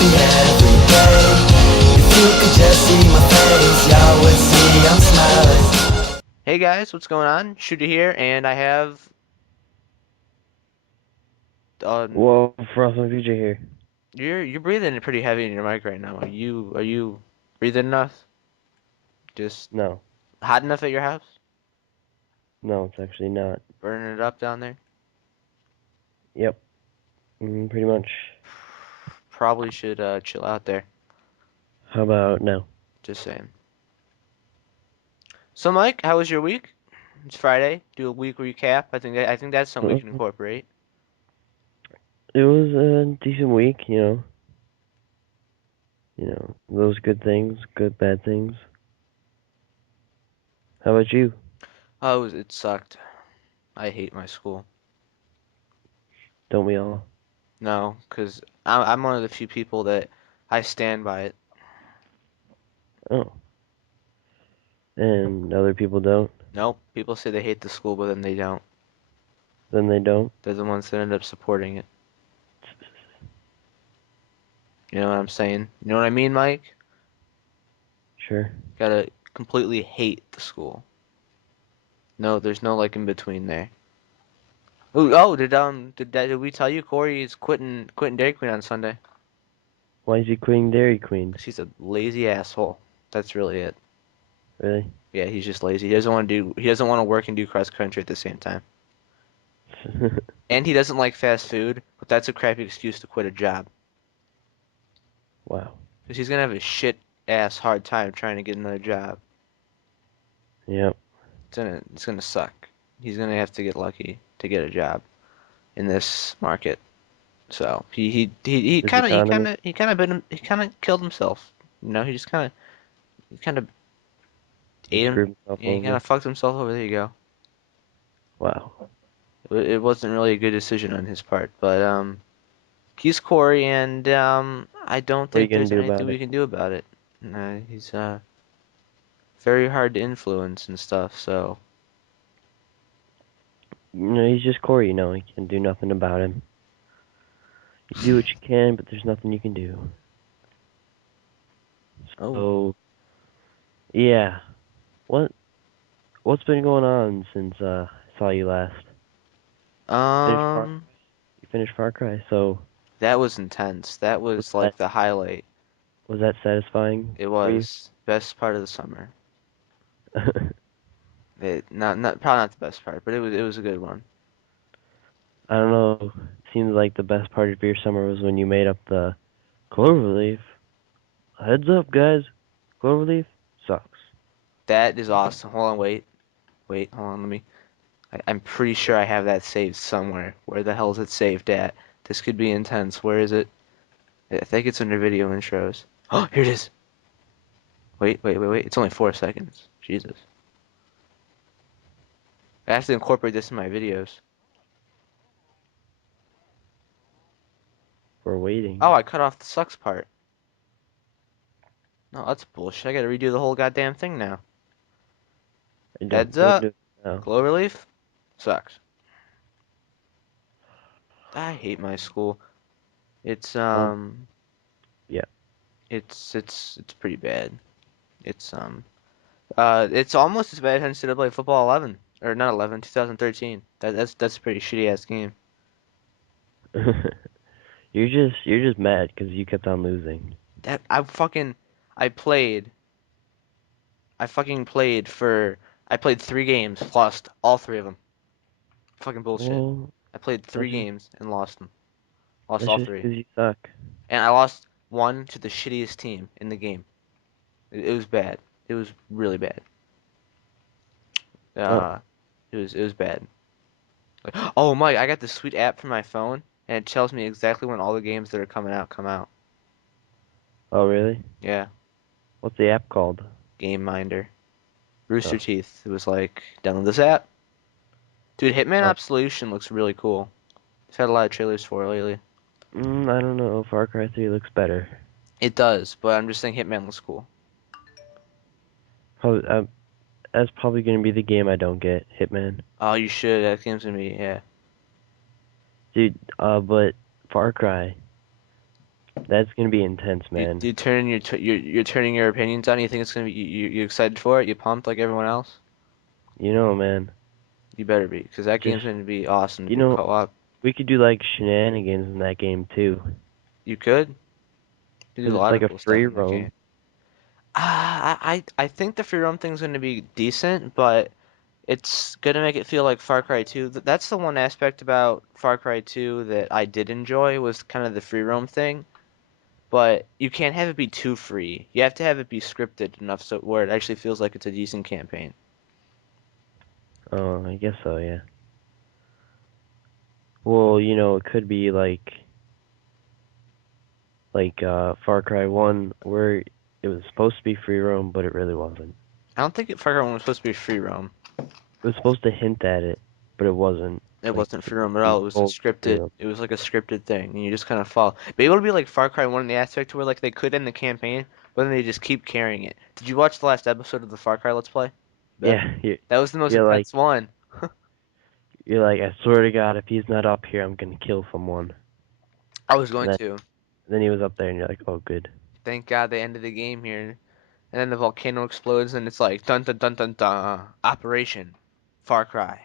happy every day. If you could just see my face, y'all would see I'm smiling. Hey guys, what's going on? Shooter here, and I have um, Well, Frost and VJ here. you're breathing pretty heavy in your mic right now. Are you breathing enough? Just No, hot enough at your house? no, it's actually not. Burning it up down there? Yep, pretty much. Probably should chill out there. How about no? Just saying. So Mike, how was your week? It's Friday. Do a week recap. I think that's something we can Mhm. incorporate. It was a decent week, you know. Those good things, good bad things. How about you? Oh, it sucked. I hate my school. Don't we all? No, 'cause I'm one of the few people that I stand by it. Oh, and other people don't? Nope. People say they hate the school, but then they don't. Then they don't? They're the ones that end up supporting it. You know what I'm saying? You know what I mean, Mike? Sure. Gotta completely hate the school. No, there's no like in between there. Ooh, oh, did we tell you Corey is quitting Dairy Queen on Sunday? Why is he quitting Dairy Queen? 'Cause he's a lazy asshole. That's really it. Really? Yeah, he's just lazy. He doesn't want to work and do cross country at the same time. And he doesn't like fast food, but that's a crappy excuse to quit a job. Wow. Because he's gonna have a shit ass hard time trying to get another job. Yep. It's gonna suck. He's gonna have to get lucky to get a job in this market. So he This kind of he kind economy, of he kind of been he kind of killed himself. You know, he kind of he ate him. screwed himself Yeah, he kind over. of fucked himself over. There you go. Wow. It wasn't really a good decision on his part, but he's Corey, and I don't What are you think gonna there's do anything about we it? can do about it. He's very hard to influence and stuff. So He's just Corey, you can do nothing about him. You do what you can, but there's nothing you can do. oh So, yeah. What what's been going on since I saw you last? Finished Far um you finished Far Cry, so that was intense. That was was that like the highlight. was that satisfying It for you? was best part of the summer. Not probably not the best part, but it was a good one. I don't know. Seems like the best part of your summer was when you made up the Cloverleaf. Heads up, guys. Cloverleaf sucks. That is awesome. Hold on, wait, hold on. I'm pretty sure I have that saved somewhere. Where the hell is it saved at? This could be intense. Where is it? I think it's under video intros. Oh, here it is. Wait. It's only 4 seconds. Jesus. I have to incorporate this in my videos. We're Oh, waiting. I cut off the sucks part. No, that's bullshit. I gotta redo the whole goddamn thing now. Heads Don't do up. it now. Cloverleaf sucks. I hate my school. It's Um, yeah. it's pretty bad. It's it's almost as bad as NCAA football 11 or not 11, 2013. That's a pretty shitty ass game. You're just mad because you kept on losing. That I played I played 3 games, lost all 3 of them. Fucking bullshit. Well, I played that's three just games and lost them. Lost that's all just three. because you suck. And I lost one to the shittiest team in the game. It was bad. It was really bad. Oh, Uh, it was bad. Like, oh Mike, I got this sweet app for my phone, and it tells me exactly when all the games that are coming out come out. oh really? Yeah, What's the app called? Game Minder. Rooster Oh, Teeth. It was like, download this app. Dude, Hitman oh. Absolution looks really cool. I've had a lot of trailers for it lately. I don't know. Far Cry 3 looks better. It does, but I'm just saying Hitman looks cool. Probably, that's probably gonna be the game I don't get. Hitman, Oh, you should. That game's gonna be, yeah. dude. But Far Cry, That's gonna be intense, You man. you turn you're turning your opinions on. You think it's gonna be you excited for it? You pumped like everyone else? You know, man. You better be, because that Just game's gonna be awesome to you do know, co-op. we could do like shenanigans in that game too, You could. You do cause a it's lot like of a cool stuff free in that game. roam. I think the free roam thing's gonna be decent, but it's gonna make it feel like Far Cry 2. That's the one aspect about Far Cry 2 that I did enjoy was kind of the free roam thing. But you can't have it be too free. You have to have it be scripted enough so where it actually feels like it's a decent campaign. Oh, I guess so, yeah. Well, it could be like Far Cry 1 where it was supposed to be free roam, but it really wasn't. I don't think Far Cry 1 was supposed to be free roam. It was supposed to hint at it, but it wasn't. It Like wasn't it free roam would at be all. It was a told free scripted. roam. It was like a scripted thing, and you just kind of follow. But it would be like Far Cry 1 in the aspect where like they could end the campaign, but then they just keep carrying it. Did you watch the last episode of the Far Cry Let's Play? Yep. Yeah, you're, That was the most you're like intense one. you're like I swear to God, if he's not up here, I'm gonna kill someone. I was And going to. then he was up there, and you're like, oh, good. Thank God they ended the game here. And then the volcano explodes, and it's like dun dun dun dun dun. Operation Far Cry.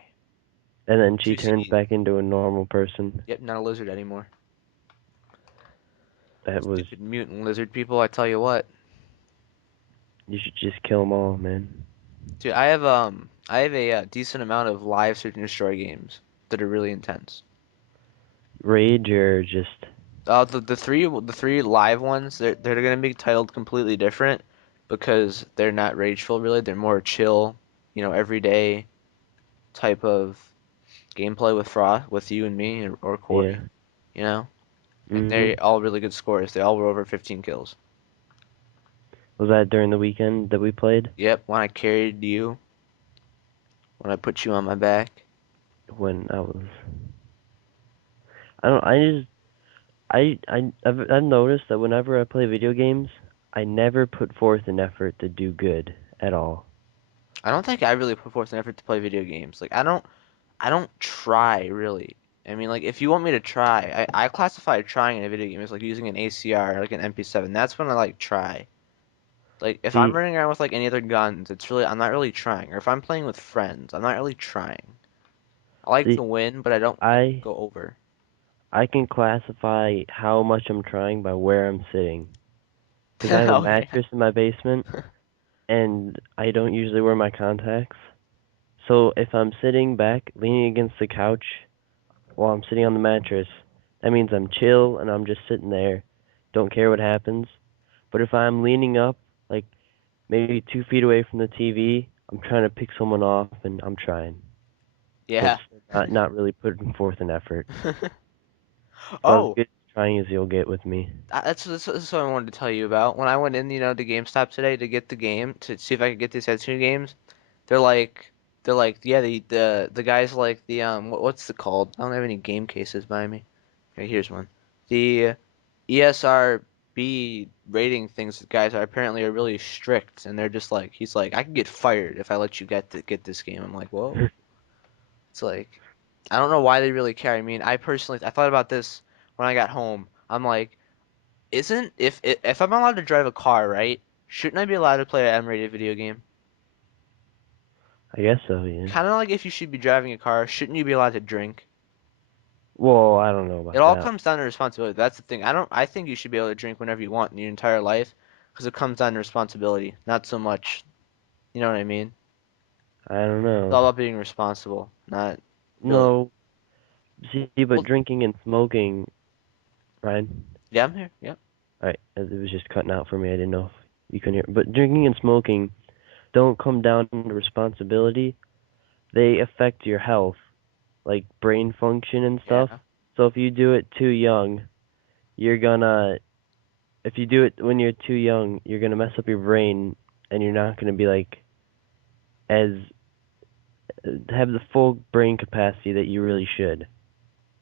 And then she Two turns C's. back into a normal person. Yep, not a lizard anymore. That was Stupid mutant lizard people, I tell you what. you should just kill them all, man. Dude, I have a decent amount of live search and destroy games that are really intense. Rage or just The three live ones, they're gonna be titled completely different because they're not rageful really. They're more chill, everyday type of gameplay with Frost, with you and me or yeah. Corey, you know? And they Mhm. all really good scores. They all were over 15 kills. Was that during the weekend that we played? Yep, when I carried you, when I put you on my back. When I was I don't I just I've noticed that whenever I play video games, I never put forth an effort to do good at all. I don't think I really put forth an effort to play video games. Like I don't try really. I mean, like if you want me to try, I classify trying in a video game as like using an ACR, like an MP7. That's when I like try. Like if I'm See, running around with like any other guns, I'm not really trying. Or if I'm playing with friends, I'm not really trying. I like see, to win, but I don't like I go over. I can classify how much I'm trying by where I'm sitting. Because I have a Oh yeah. mattress in my basement, and I don't usually wear my contacts. So if I'm sitting back, leaning against the couch while I'm sitting on the mattress, that means I'm chill and I'm just sitting there, don't care what happens. But if I'm leaning up, like maybe 2 feet away from the TV, I'm trying to pick someone off and I'm trying, but Yeah. not really putting forth an effort. It's about as Oh, good trying as you'll get with me. that's what I wanted to tell you about. When I went in, to GameStop today to get the game to see if I could get these two games, they're like, yeah, the guys like the what's it called? I don't have any game cases by me. Okay, here's one. The ESRB rating things guys are apparently are really strict, and they're just like he's like I can get fired if I let you get this game. I'm like, whoa. It's like I don't know why they really care. I mean, I thought about this when I got home. I'm like, isn't if I'm allowed to drive a car, right? Shouldn't I be allowed to play an M-rated video game? I guess so, yeah. Kind of like if you should be driving a car, shouldn't you be allowed to drink? Well, I don't know It about all that. comes down to responsibility. That's the thing. I think you should be able to drink whenever you want in your entire life, because it comes down to responsibility, not so much. You know what I mean? I don't It's know. all about being responsible, not really. No, see, but Well, drinking and smoking, Ryan. yeah, I'm here. Yep. Alright, it was just cutting out for me. I didn't know if you couldn't hear. But drinking and smoking don't come down to responsibility. They affect your health, like brain function and stuff. Yeah. So if you do it too young, you're gonna. If you do it when you're too young, you're gonna mess up your brain, and you're not gonna be like as have the full brain capacity that you really should.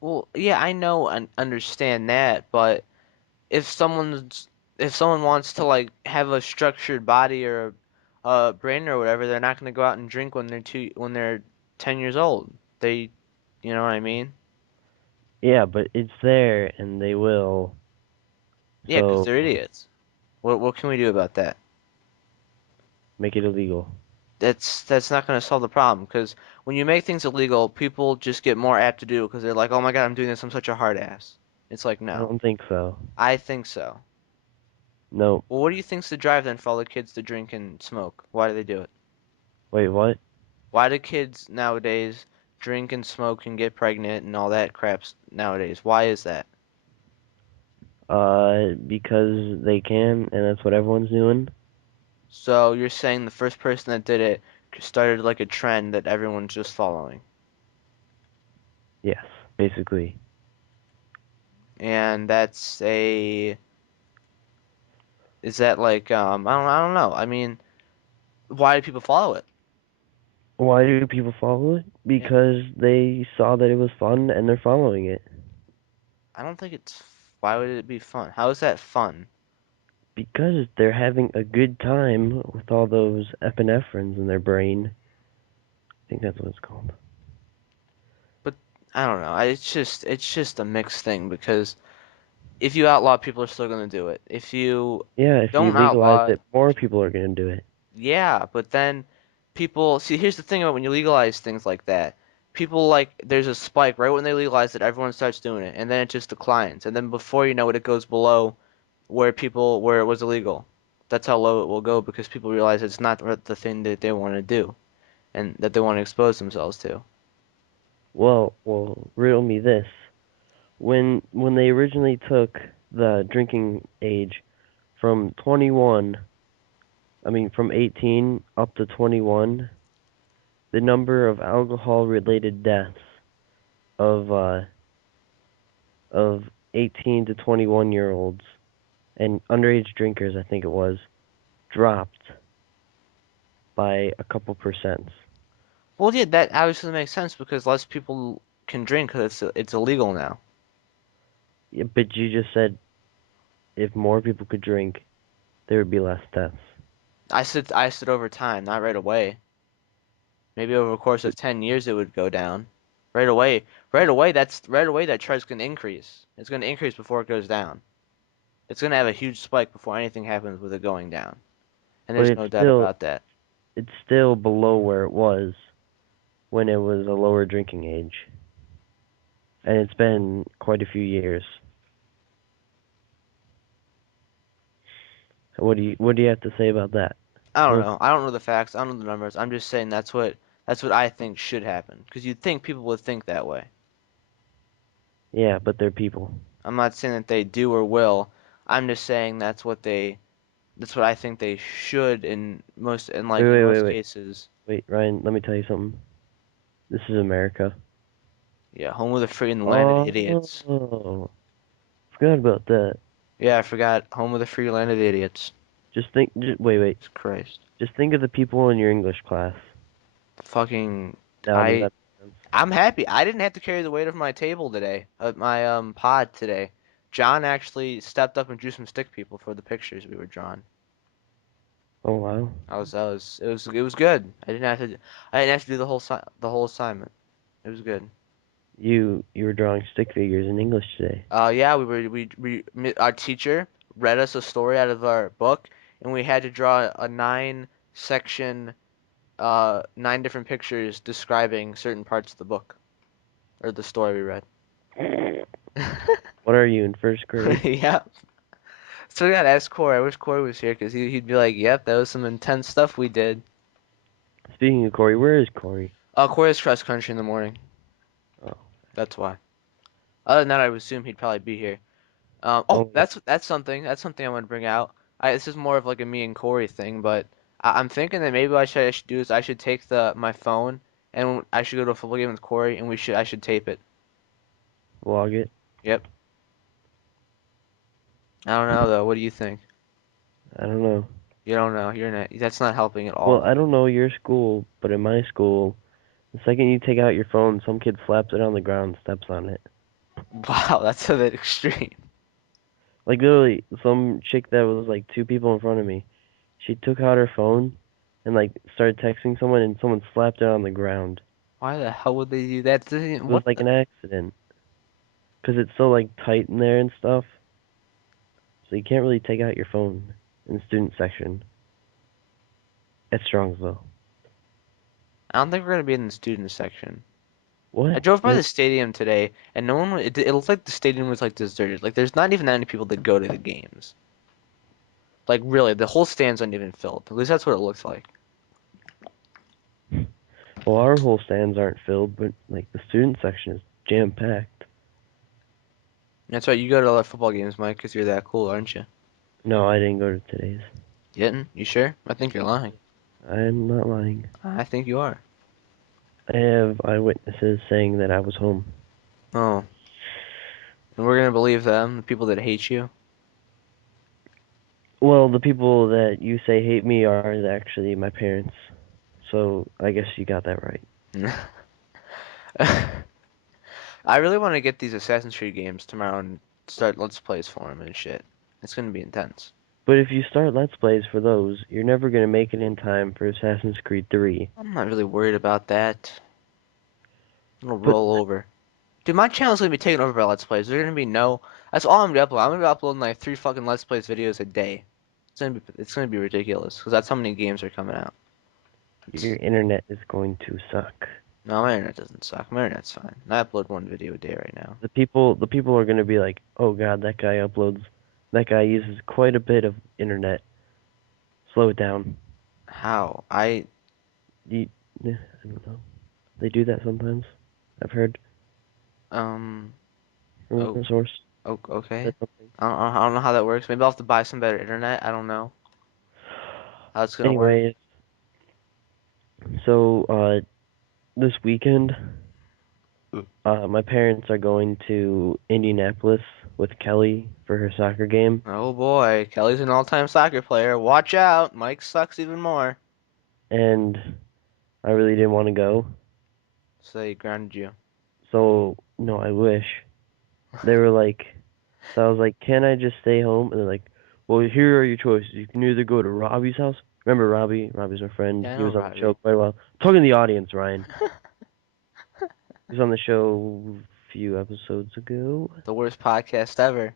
Well, yeah, I know and understand that, but if someone wants to like have a structured body or a brain or whatever, they're not going to go out and drink when they're 10 years old. You know what I mean? Yeah, but it's there, and they will. Yeah, 'cause So they're idiots. What can we do about that? make it illegal. That's not going to solve the problem because when you make things illegal, people just get more apt to do it because they're like, "Oh my God, I'm doing this. I'm such a hard ass." It's like, I no, don't think so. I think so. No. Well, what do you think's the drive then for all the kids to drink and smoke? Why do they do it? Wait, what? Why do kids nowadays drink and smoke and get pregnant and all that craps nowadays? Why is that? Because they can, and that's what everyone's doing. So you're saying the first person that did it started like a trend that everyone's just following. Yes, basically. And that's a is that like I don't know. I mean, why do people follow it? Why do people follow it? Yeah. Because they saw that it was fun and they're following it. I don't think it's why would it be fun? How is that fun? Because they're having a good time with all those epinephrines in their brain. I think that's what it's called. But I don't know. It's just a mixed thing because if you outlaw, people are still gonna do it. If you Yeah, if you don't legalize outlaw it, it, more people are going to do it. yeah, but then people see. Here's the thing about when you legalize things like that. People like there's a spike right when they legalize it. Everyone starts doing it, and then it just declines. And then before you know it, it goes below where it was illegal. That's how low it will go because people realize it's not the thing that they want to do and that they want to expose themselves to. Well, riddle me this. When they originally took the drinking age from 21, I mean from 18 up to 21, the number of alcohol related deaths of uh of 18 to 21-year-olds and underage drinkers, I think it was, dropped by a couple percents. Well, yeah, that obviously makes sense because less people can drink because it's illegal now. Yeah, but you just said if more people could drink, there would be less deaths. I said over time, not right away. Maybe over a course But of 10 years it would go down. Right away that charge can increase. It's going to increase before it goes down. It's going to have a huge spike before anything happens with it going down. And but there's no doubt about that. it's still below where it was when it was a lower drinking age, and it's been quite a few years. What do you have to say about that? I don't Well, know. I don't know the facts. I don't know the numbers. I'm just saying that's what I think should happen. Because you'd think people would think that way. yeah, but they're people. I'm not saying that they do or will. I'm just saying that's what I think they should in Wait, like in wait, wait, most wait, cases. wait, Ryan. Let me tell you something. This is America. Yeah, home of the free and the land of the idiots. Oh, forgot about that. Yeah, I forgot. Home of the free land of the idiots. Wait, wait. Jesus Christ. Just think of the people in your English class. Fucking Now does I that make sense? I'm happy. I didn't have to carry the weight of my table today. My pod today. John actually stepped up and drew some stick people for the pictures we were drawing. Oh wow. It was good. I didn't have to do the whole assignment. It was good. You were drawing stick figures in English today. Yeah, our teacher read us a story out of our book, and we had to draw a nine section, nine different pictures describing certain parts of the book or the story we read. What are you in first grade? Yeah. So we gotta ask Corey. I wish Corey was here because he'd be like, "Yep, that was some intense stuff we did." Speaking of Corey, where is Corey? Corey has cross country in the morning. Oh, That's why. Other than that, I would assume he'd probably be here. oh yeah. That's something I want to bring out. This is more of like a me and Corey thing, but I'm thinking that maybe I should do is I should take my phone and I should go to a football game with Corey and I should tape it. Vlog it. Yep. I don't know though. What do you think? I don't know. You don't know. You're not. That's not helping at Well, all. I don't know your school, but in my school, the second you take out your phone, some kid slaps it on the ground, and steps on it. Wow, that's a bit extreme. Like literally, some chick that was like two people in front of me, she took out her phone and like started texting someone, and someone slapped it on the ground. Why the hell would they do that? It was What like the? an accident, 'cause it's so like tight in there and stuff. So so you can't really take out your phone in the student section at Strongsville. I don't think we're gonna be in the student section. I What? drove by No, the stadium today, and no one. It looked like the stadium was like deserted. Like there's not even that many people that go to the games. Like really, the whole stands aren't even filled. At least that's what it looks like. well, our whole stands aren't filled, but like the student section is jam packed. That's right. You go to all the football games, Mike, because you're that cool, aren't you? No, I didn't go to today's. You didn't? You sure? I think you're lying. I'm not lying. I think you are. I have eyewitnesses saying that I was home. Oh, and we're gonna believe them, the people that hate you. Well, the people that you say hate me are actually my parents. So I guess you got that right. I really want to get these Assassin's Creed games tomorrow and start Let's Plays for them and shit. It's gonna be intense. But if you start Let's Plays for those, you're never going to make it in time for Assassin's Creed 3. I'm not really worried about that. It'll But roll over. Dude, my channel's gonna be taken over by Let's Plays. There's gonna be no. That's all I'm gonna upload. I'm gonna be uploading like 3 fucking Let's Plays videos a day. It's gonna be ridiculous because that's how many games are coming out. your internet is going to suck. No, my internet doesn't suck. My internet's fine. I upload 1 video a day right now. The people are going to be like, "Oh god, that guy uses quite a bit of internet. Slow it down." How? You, I don't know. They do that sometimes. I've heard Um from oh a source. okay. Said something. I don't know how that works. Maybe I'll have to buy some better internet. I don't know how it's gonna work. Anyways, so this weekend, my parents are going to Indianapolis with Kelly for her soccer game, Oh boy, Kelly's an all-time soccer player. Watch out, Mike sucks even more. and I really didn't want to go. So they grounded you. So no, I wish. They were like, so I was like, can I just stay home? And they're like, well, here are your choices. You can either go to Robbie's house. Remember Robbie? Robbie's my friend. Yeah, I He know was on the Robbie. show quite a while. Talking to the audience, Ryan. He was on the show a few episodes ago. The worst podcast ever.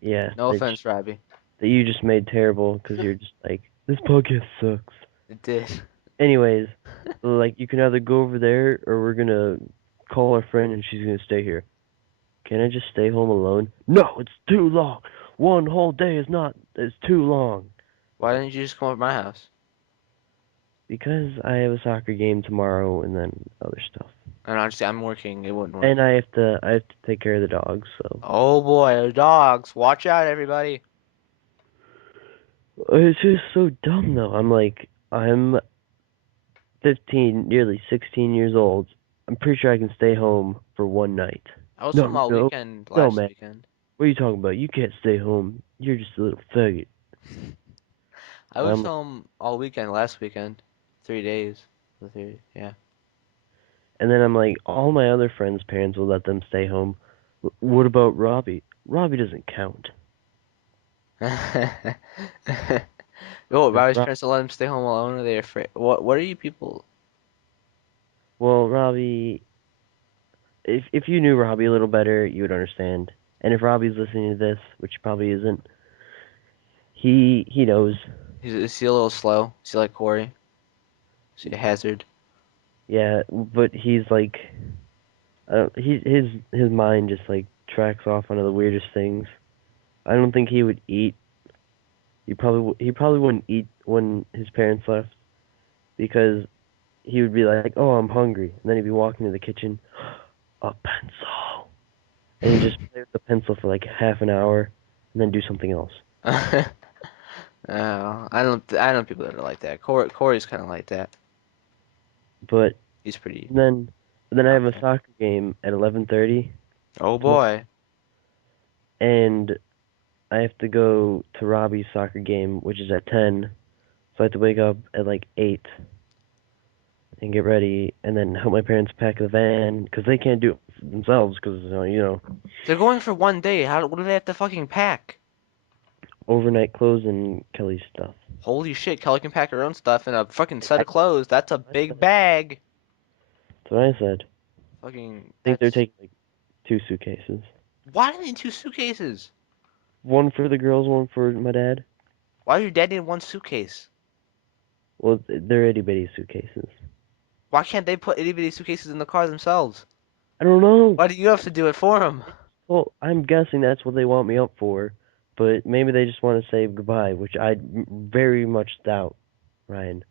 Yeah, No offense, Robbie. that you just made terrible because you're just like, this podcast sucks. It did. Anyways, so like you can either go over there or we're gonna call our friend and she's gonna stay here. Can I just stay home alone? No, it's too long. One whole day is too long. Why didn't you just come over to my house? Because I have a soccer game tomorrow and then other stuff. And honestly, I'm working. It wouldn't work. And I have to take care of the dogs, so Oh boy, the dogs. Watch out, everybody. it's just so dumb though. I'm 15, nearly 16 years old. I'm pretty sure I can stay home for one night. I was No, home all no, weekend no, last man. weekend. What are you talking about? You can't stay home. You're just a little faggot. I was I'm home all weekend last weekend. 3 days. Yeah. And then I'm like, all my other friends' parents will let them stay home. What about Robbie? Robbie doesn't count. Oh, 'Cause Robbie's parents to let him stay home alone? Are they afraid? What are you people? Well, Robbie, if you knew Robbie a little better, you would understand. And if Robbie's listening to this, which he probably isn't, he knows. Is he a little slow? Is he like Corey? Is he a hazard? Yeah, but he's like, his mind just like tracks off onto the weirdest things. I don't think he would eat. He probably wouldn't eat when his parents left because he would be like, "Oh, I'm hungry," and then he'd be walking to the kitchen, a pencil, and he'd just play with the pencil for like half an hour, and then do something else. Oh, I know people that are like that. Corey's kind of like that. But He's pretty then, then I have a out soccer game at 11:30 Oh tomorrow, boy. and I have to go to Robbie's soccer game, which is at 10. So I have to wake up at like 8 and get ready, and then help my parents pack the van because they can't do it themselves because They're going for 1 day. What do they have to fucking pack? overnight clothes and Kelly's stuff. Holy shit, Kelly can pack her own stuff in a fucking set I, of clothes. That's a I big said, bag. that's what I said. Fucking, I think they're that's... taking like 2 suitcases Why do they need 2 suitcases? one for the girls, one for my dad. Why does your dad need one suitcase? Well, they're itty bitty suitcases. Why can't they put itty bitty suitcases in the car themselves? I don't know. Why do you have to do it for them? Well, I'm guessing that's what they want me up for, but maybe they just want to say goodbye, which I very much doubt, Ryan.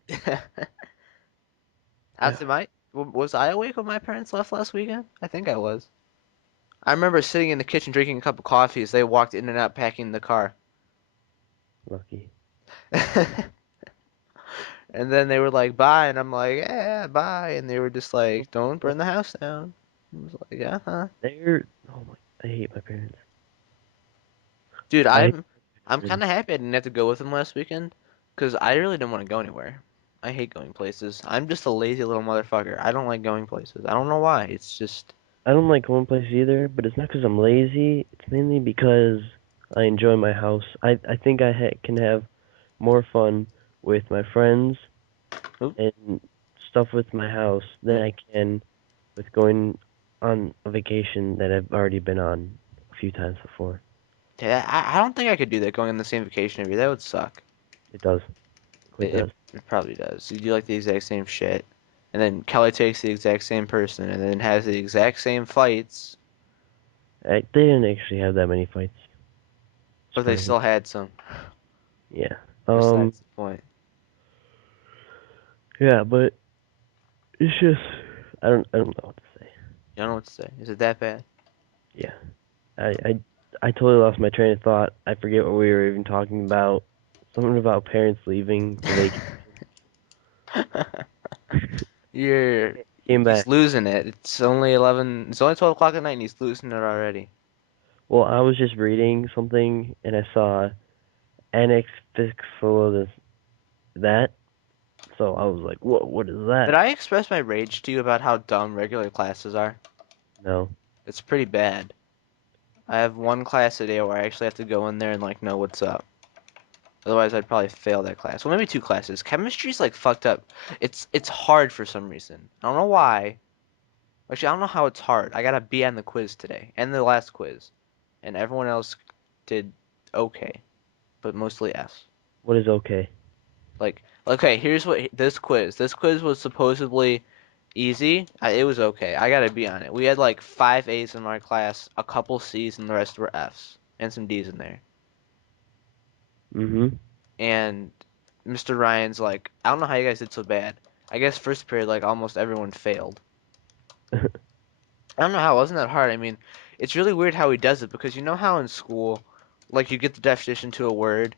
After was I awake when my parents left last weekend? I think I was. I remember sitting in the kitchen drinking a cup of coffee as they walked in and out packing the car. Lucky. And then they were like, bye, and I'm like, yeah, bye. And they were just like, don't burn the house down. I was like, yeah, huh. They're oh my, I hate my parents. Dude, I I'm kind of happy I didn't have to go with them last weekend, because I really didn't want to go anywhere. I hate going places. I'm just a lazy little motherfucker. I don't like going places. I don't know why. It's just, I don't like one place either, but it's not because I'm lazy. It's mainly because I enjoy my house. I think can have more fun with my friends oop, and stuff with my house than mm, I can with going on a vacation that I've already been on a few times before. yeah, I don't think I could do that going on the same vacation every year. That would suck. It does. It It, does. it, it probably does. You do like the exact same shit. And then Kelly takes the exact same person and then has the exact same fights, They didn't actually have that many fights. but they Surprising. still had some. Yeah. Besides the point. Yeah, but it's just I don't know what to say. You don't know what to say. Is it that bad? Yeah. I I I totally lost my train of thought. I forget what we were even talking about. Something about parents leaving for vacation. You're Came he's back. losing it. It's only 11. It's only 12 o'clock at night and he's losing it already. Well, I was just reading something and I saw annex fix full of that. So I was like, what is Did that? I express my rage to you about how dumb regular classes are? No. It's pretty bad. I have one class a day where I actually have to go in there and like know what's up. Otherwise, I'd probably fail that class. Well, maybe two classes. Chemistry's like fucked up. It's hard for some reason. I don't know why. Actually, I don't know how it's hard. I got a B on the quiz today and the last quiz, and everyone else did okay, but mostly Fs. What is okay? Like, okay, here's what this quiz. This quiz was supposedly easy. It was okay. I got a B on it. We had like 5 A's in our class, a couple C's, and the rest were F's, and some D's in there. Mm-hmm. And Mr. Ryan's like, I don't know how you guys did so bad. I guess first period, like almost everyone failed. I don't know how. It wasn't that hard. I mean, it's really weird how he does it because you know how in school, like you get the definition to a word,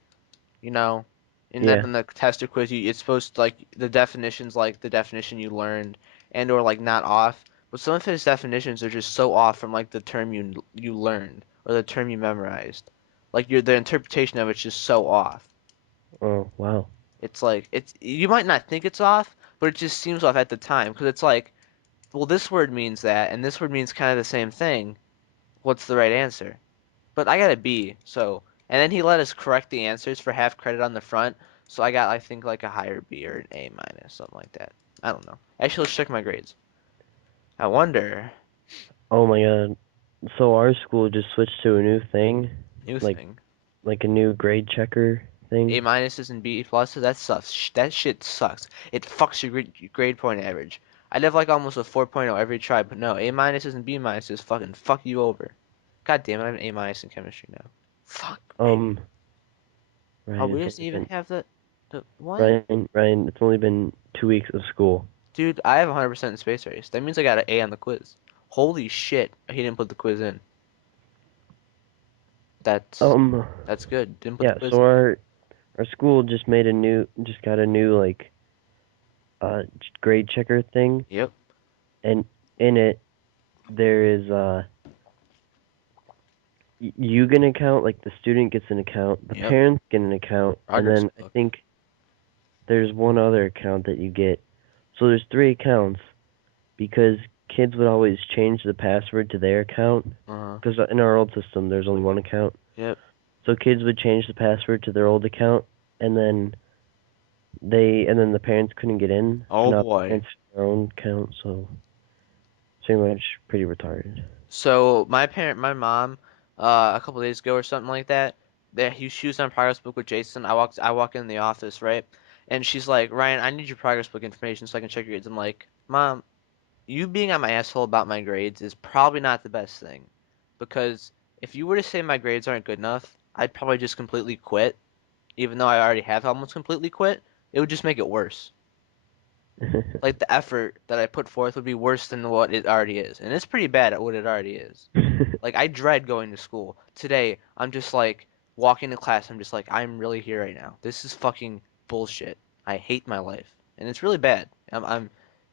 you know, and then Yeah. in the test or quiz, it's supposed to like the definitions like the definition you learned and or like not off. But some of his definitions are just so off from like the term you learned or the term you memorized. Like the interpretation of it's just so off. Oh, wow. It's like it's you might not think it's off, but it just seems off at the time because it's like, well, this word means that, and this word means kind of the same thing. What's the right answer? But I got a B, so and then he let us correct the answers for half credit on the front, so I got I think like a higher B or an A minus, something like that. I don't know. Actually, let's check my grades. I wonder. Oh my god. So our school just switched to a new thing, New like thing. like a new grade checker A thing. minuses and B pluses. That sucks. That shit sucks. It fucks your grade point average. I'd have like almost a 4.0 every try, but no. A minuses and B minuses fucking fuck you over. God damn it, I have an A minus in chemistry now. Fuck, man. Um, Oh, Ryan, we it's doesn't only even been have the what? Ryan, it's only been 2 weeks of school. Dude, I have 100% in space race. That means I got an A on the quiz. Holy shit, he didn't put the quiz in. That's Um, that's good. Didn't put the yeah. quiz So in. our school just got a new like grade checker thing, Yep. and in it there is you get an account, like the student gets an account, the Yep. parents get an account, and Progress then I book. think there's one other account that you get. So there's three accounts because kids would always change the password to their account Uh-huh. because in our old system there's only one account. Yep. So kids would change the password to their old account, and then the parents couldn't get in. So Oh now the boy. parents have their own account. So it's pretty much pretty retarded. So my mom, a couple days ago or something like that, She was on progress book with Jason. I walk in the office, right? And she's like, Ryan, I need your progress book information so I can check your grades. I'm like, Mom, you being on my asshole about my grades is probably not the best thing. Because if you were to say my grades aren't good enough, I'd probably just completely quit, even though I already have almost completely quit. It would just make it worse. Like the effort that I put forth would be worse than what it already is. And it's pretty bad at what it already is. Like I dread going to school. Today, I'm just like walking to class, I'm just like I'm really here right now. This is fucking bullshit. I hate my life. And it's really bad.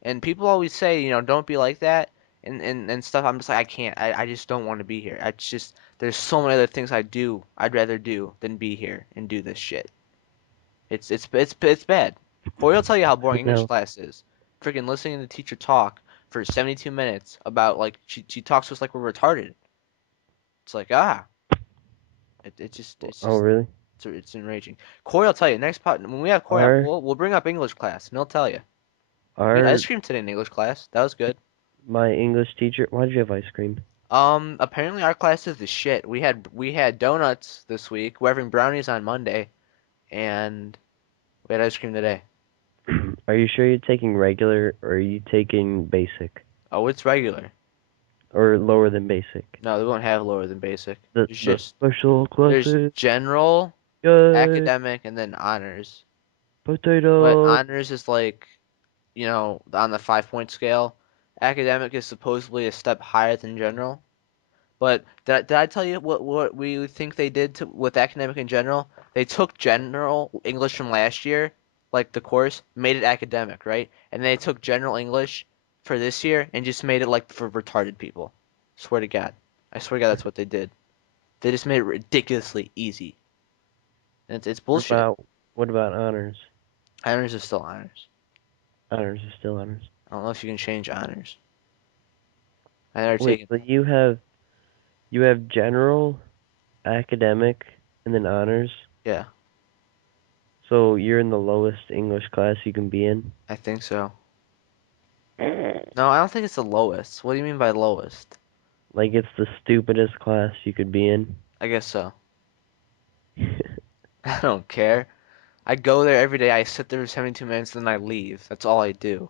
And people always say, don't be like that and stuff. I'm just like I can't. I just don't want to be here. I just there's so many other things I'd rather do than be here and do this shit. It's bad. Corey will tell you how boring English No. class is. Freaking listening to the teacher talk for 72 minutes about like she talks to us like we're retarded. It's like it just it's Oh, just really? it's enraging. Corey will tell you next pot when we have Corey on, Our we'll bring up English class and he'll tell you. We had our ice cream today in English class. That was good. my English teacher. Why did you have ice cream? Apparently our class is the shit. We had donuts this week. We're having brownies on Monday, and we had ice cream today. Are you sure you're taking regular or are you taking basic Oh, it's regular. or lower than basic? No, they won't have lower than basic. There's The just special there's classes. general, Yay! academic, and then honors. But Potato. honors is like, on the 5 point scale. Academic is supposedly a step higher than general. But did I tell you what we think they did with academic in general? They took general English from last year, like the course, made it academic, right? And they took general English for this year and just made it like for retarded people. Swear to God. I swear to God that's what they did. They just made it ridiculously easy. And it's What bullshit. about what about honors? Honors is still honors. Honors is still honors. I don't know if you can change honors. I never Wait, taken. so you have general, academic, and then honors. Yeah, So you're in the lowest English class you can be in. I think so. No, I don't think it's the lowest. What do you mean by lowest? Like it's the stupidest class you could be in. I guess so. I don't care. I go there every day. I sit there for 72 minutes, and then I leave. That's all I do.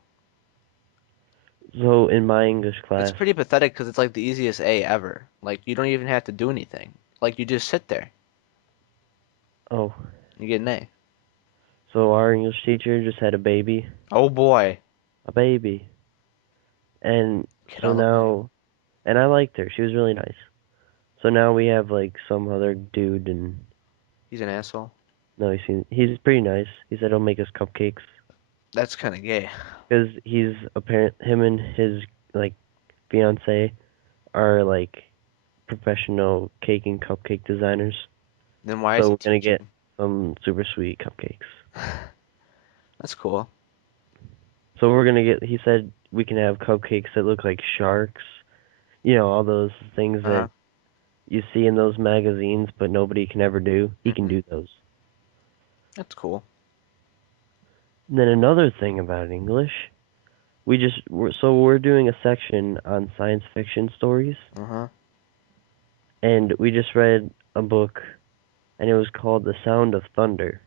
So in my English It's class, pretty pathetic because it's like the easiest A ever. Like you don't even have to do anything. Like you just sit there. oh, You get an A. so our English teacher just had a baby, Oh boy. a baby, and Get so on the way. now, and I liked her. She was really nice. So now we have like some other dude, and He's an asshole. no, he's pretty nice. He said he'll make us cupcakes That's kind of gay. because he's apparent him and his like fiance are like professional cake and cupcake designers. Then why is So he we're gonna get teaching? some super sweet cupcakes. That's cool. So we're gonna get. He said we can have cupcakes that look like sharks. You know, all those things Uh-huh. that you see in those magazines, but nobody can ever do. He can hmm do those. That's cool. And then another thing about English, we're doing a section on science fiction stories, Uh-huh. and we just read a book, and it was called The Sound of Thunder,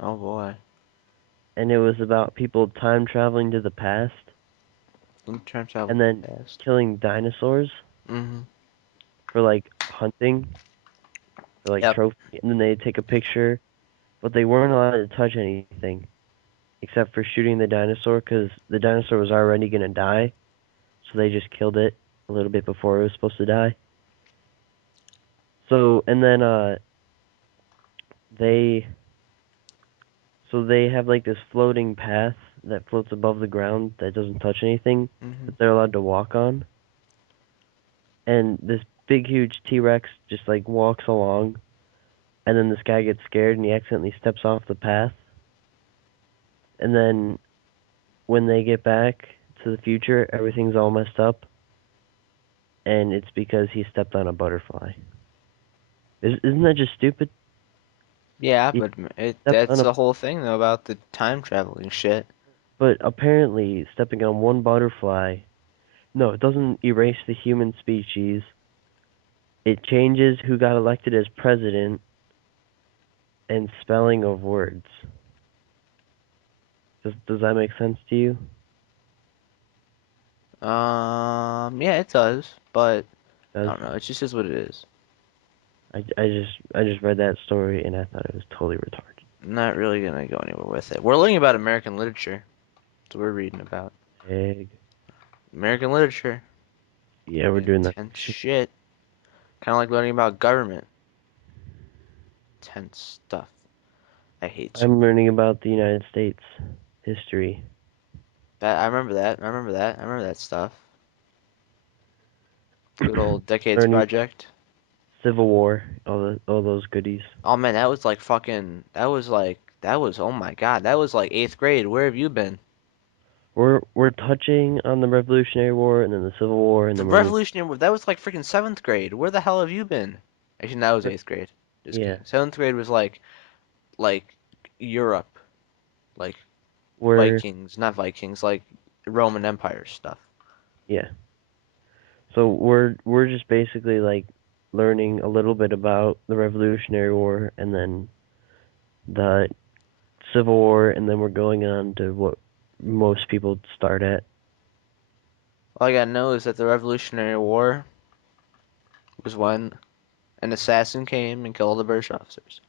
Oh boy. and it was about people time traveling to the past I'm trying to travel and then fast. killing dinosaurs Mm-hmm. for like hunting, for like Yep. trophy, and then they take a picture, but they weren't allowed to touch anything except for shooting the dinosaur because the dinosaur was already gonna die, so they just killed it a little bit before it was supposed to die. So and then they they have like this floating path that floats above the ground that doesn't touch anything Mm-hmm. that they're allowed to walk on, and this big huge T-Rex just like walks along, and then this guy gets scared and he accidentally steps off the path, and then when they get back to the future, everything's all messed up, and it's because he stepped on a butterfly. Isn't that just stupid? Yeah, He but stepped that's on a, the whole thing though about the time traveling shit. but apparently stepping on one butterfly, no, it doesn't erase the human species. It changes who got elected as president, and spelling of words. Does that make sense to you? Yeah, it does, but I Does don't know. It just is what it is. I just read that story and I thought it was totally retarded. I'm not really gonna go anywhere with it. We're learning about American literature. That's what we're reading about. Egg. American literature. Yeah, we're doing that. Intense shit. Kind of like learning about government. Tense stuff. I hate school. I'm learning about the United States history. That I remember that. I remember that. I remember that stuff. Good old Decades Learning Project. Civil War, all those goodies. Oh man, that was like fucking. That was oh my god. That was like eighth grade. Where have you been? We're touching on the Revolutionary War and then the Civil War and The then we're moving. Revolutionary War. That was like freaking seventh grade. Where the hell have you been? Actually, that was eighth grade. Just Yeah, kidding. Seventh grade was like Europe, like we're Vikings, not Vikings, like Roman Empire stuff. yeah. So we're just basically like learning a little bit about the Revolutionary War and then the Civil War and then we're going on to what most people start at. All I gotta know is that the Revolutionary War was when an assassin came and killed all the British officers,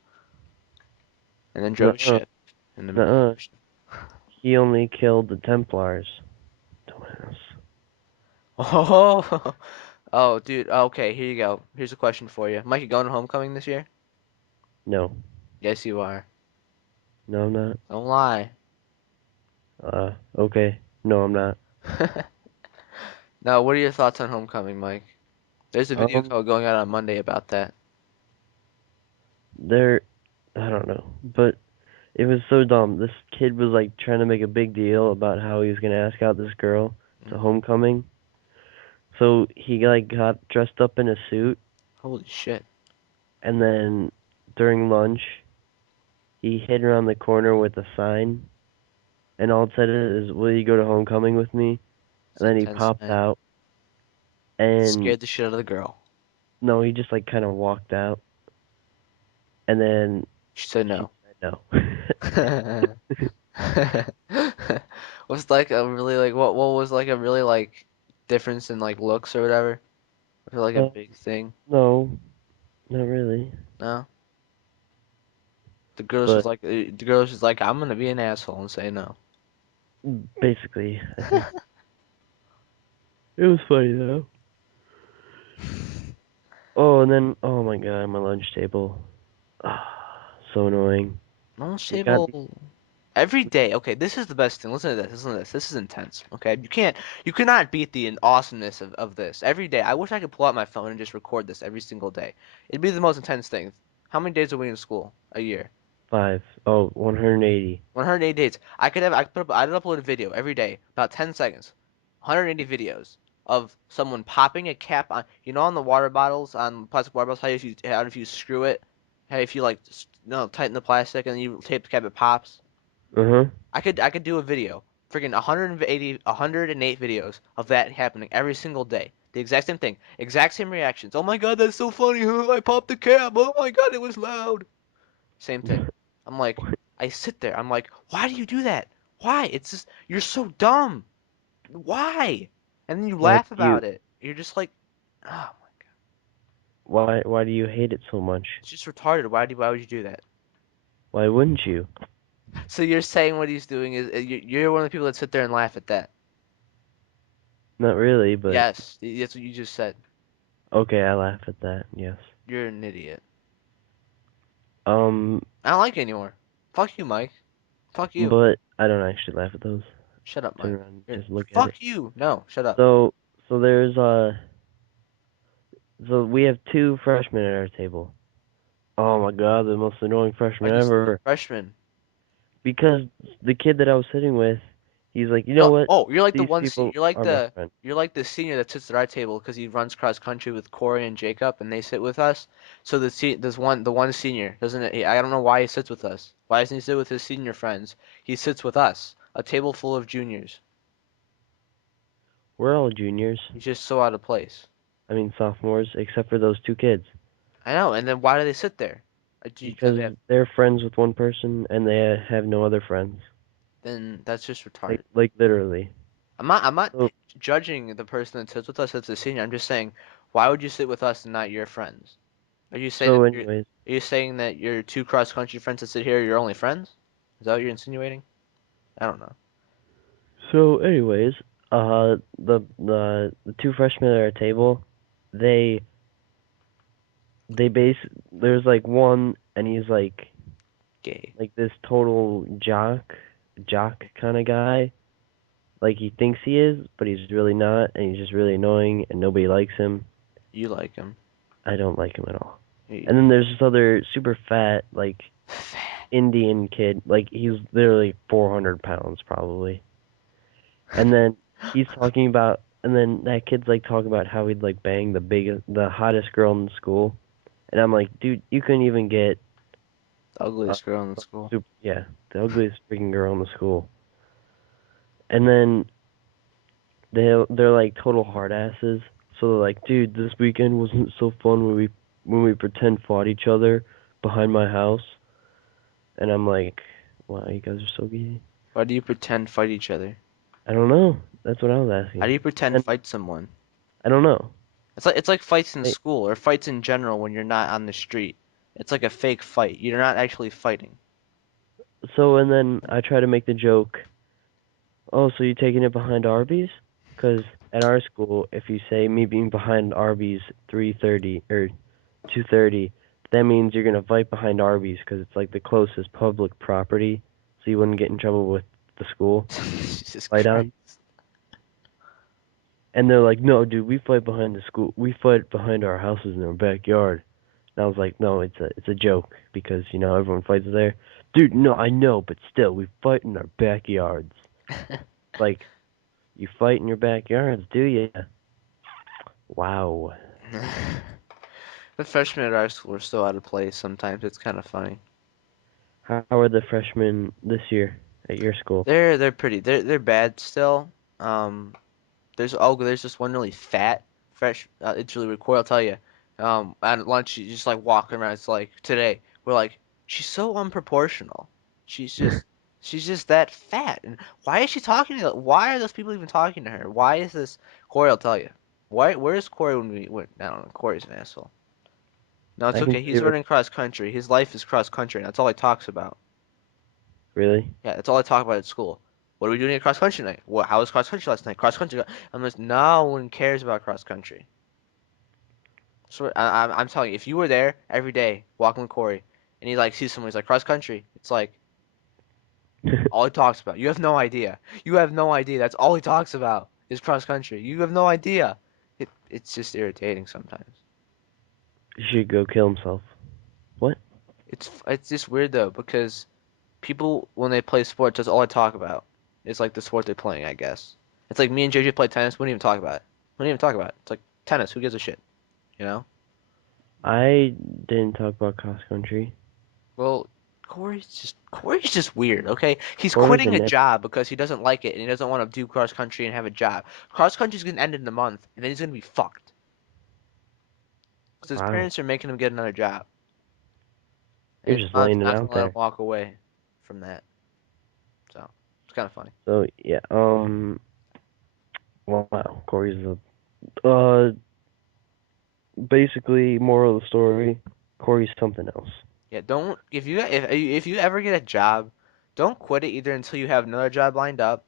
and then drove a Nuh-uh, ship in the middle of the nuh-uh. ocean. He only killed the Templars. Dumbass. Oh, oh, dude. Okay, here you go. Here's a question for you. Mike, you going to homecoming this year? No, Yes, you are. no, I'm not. Don't lie. Okay. No, I'm not. Now, what are your thoughts on homecoming, Mike? There's a video Um, call going out on Monday about that. there, I don't know, but it was so dumb. This kid was like trying to make a big deal about how he was gonna ask out this girl to Mm. homecoming. So he like got dressed up in a suit, Holy shit. and then during lunch he hid around the corner with a sign, and all it said is, "Will you go to homecoming with me?" It's And then he intense, popped man. out, and Scared the shit out of the girl. no, he just like kind of walked out, and then She said she no. said no. Was like a really like what was like a really like difference in like looks or whatever? Was it like a uh, big thing? no, not really, No. but The girl was just like I'm gonna be an asshole and say no. basically, I think it was funny though. Oh, and then oh my god, my lunch table. Ah, so annoying. Lunch They got table every day. Okay, this is the best thing. Listen to this. Listen to this. This is intense. Okay, you cannot beat the awesomeness of this. Every day, I wish I could pull out my phone and just record this every single day. It'd be the most intense thing. How many days are we in school? A year. five. Oh, 180. 108 days. I'd upload a video every day, about 10 seconds. 180 videos of someone popping a cap on, on the water bottles, on plastic water bottles, how if you screw it, how if you like, tighten the plastic and then you tape the cap, it pops. Uh-huh. I could do a video, freaking 108 videos of that happening every single day. The exact same thing, exact same reactions. Oh my god, that's so funny! I popped the cap. Oh my god, it was loud. Same thing. I'm like, I sit there. I'm like, why do you do that? Why? It's just you're so dumb. Why? And then you Why laugh do you about it. You're just like, oh my god, why do you hate it so much? it's just retarded. Why would you do that? Why wouldn't you? So you're saying what he's doing is you're one of the people that sit there and laugh at that. Not really, but Yes, that's what you just said. okay, I laugh at that. Yes. You're an idiot. Um, I don't like it anymore. Fuck you, Mike. Fuck you. but I don't actually laugh at those. Shut up, Turn Mike. around and You're, just look at fuck it. you. No, shut up. So so there's so we have two freshmen at our table. Oh my god, the most annoying freshman Why'd you say ever. freshman? Because the kid that I was sitting with, he's like, you know what? You're like the These one. people are my friends. You're like the senior that sits at our table because he runs cross country with Corey and Jacob, and they sit with us. So the one senior doesn't. I don't know why he sits with us. Why doesn't he sit with his senior friends? He sits with us, a table full of juniors. We're all juniors. He's just so out of place. I mean sophomores, except for those two kids. I know. And then why do they sit there? Do they because have? they're friends with one person and they have no other friends. Then that's just Like retarded. like literally. I'm not So judging the person that sits with us as a senior. I'm just saying, why would you sit with us and not your friends? Are you saying so that anyways, are you saying that your two cross country friends that sit here are your only friends? Is that what you're insinuating? I don't know. the two freshmen at our table, they they base there's like one and he's Gay. like this total jock kind of guy. Like he thinks he is, but he's really not, and he's just really annoying, and nobody likes him. You like him. I don't like him at all. You- And then there's this other super fat, like Indian kid, like he's literally 400 pounds probably. And then and then that kid's like talking about how he'd like bang the hottest girl in the school. And I'm like, dude, you couldn't even get The uh, ugliest girl in the school. yeah, the ugliest freaking girl in the school. And then they're like total hard asses. So they're like, dude, this weekend wasn't so fun when we pretend fought each other behind my house. And I'm like, wow, you guys are so gay. Why do you pretend fight each other? I don't know. That's what I was How do asking. you pretend And fight someone? I don't know. It's like fights in I, school or fights in general when you're not on the street. It's like a fake fight. You're not actually fighting. so and then I try to make the joke. Oh, so you taking it behind Arby's? Because at our school, if you say me being behind Arby's 3:30 or 2:30, that means you're gonna fight behind Arby's because it's like the closest public property, so you wouldn't get in trouble with the school. Jesus Fight Christ. on. And they're like, no, dude, we fight behind the school. We fight behind our houses in our backyard. And I was like, no, it's a joke because everyone fights there. Dude, no, I know, but still, we fight in our backyards. Like, you fight in your backyards, do you? Wow. The freshmen at our school are so out of place sometimes. It's kind of funny. How are the freshmen this year at your school? They're pretty. They're bad still. Um, there's this one really fat fresh. It's really cool. I'll tell you. At lunch, she's just like walking around. It's like today we're like she's so unproportional. She's just she's just that fat. And why is she talking to? Why are those people even talking to her? Why is this Corey? I'll tell you. Why? Where's Corey when we went? I don't know. Corey's an asshole. No, it's I can okay. tell He's you running cross country. His life is cross country. And that's all he talks about. really. Yeah, that's all I talk about at school. What are we doing at cross country night? What? How was cross country last night? Cross country. I'm just no one cares about cross country. So I'm telling you, if you were there every day walking with Corey, and he like sees someone, he's like cross country. It's like all he talks about. You have no idea. You have no idea. That's all he talks about is cross country. You have no idea. It's just irritating sometimes. He should go kill himself. What? It's just weird though because people when they play sports, that's all I talk about. It's like the sport they're playing, I guess. It's like me and JJ play tennis. We don't even talk about it. We don't even talk about it. It's like tennis. Who gives a shit? You know? I didn't talk about cross country. Well, Corey's just weird. Okay, he's Corey's quitting a an it. job because he doesn't like it and he doesn't want to do cross country and have a job. Cross country's gonna end in a month and then he's gonna be fucked because his Wow. parents are making him get another job and You're his just mom's laying it not gonna out let him there. walk away from that. So it's kind of funny. So yeah. Wow. Corey's a basically, moral of the story, Corey's something else. Yeah, don't if you ever get a job, don't quit it either until you have another job lined up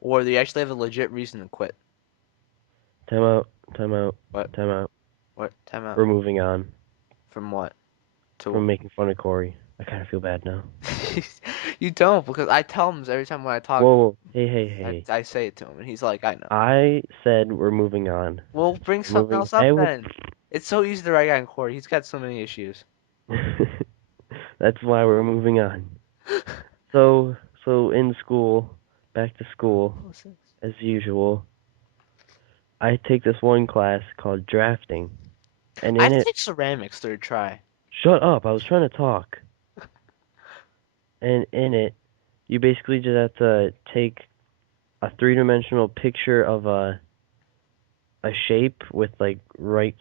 or you actually have a legit reason to quit. Time out, time out, What? time out. What? Time out. We're moving on From what? To from making fun of Corey. I kind of feel bad now. you don't because I tell him every time when I talk, Whoa, whoa. Hey, hey, hey. I say it to him and he's like, I know. I said we're moving on. Well, bring We're something moving. else up Hey, what? then. It's so easy to write on Corey. He's got so many issues. That's why we're moving on. So, so in school, back to school, What's this? as usual. I take this one class called drafting, and I in it, take ceramics third try. shut up. I was trying to talk. And in it, you basically just have to take a three-dimensional picture of a shape with like right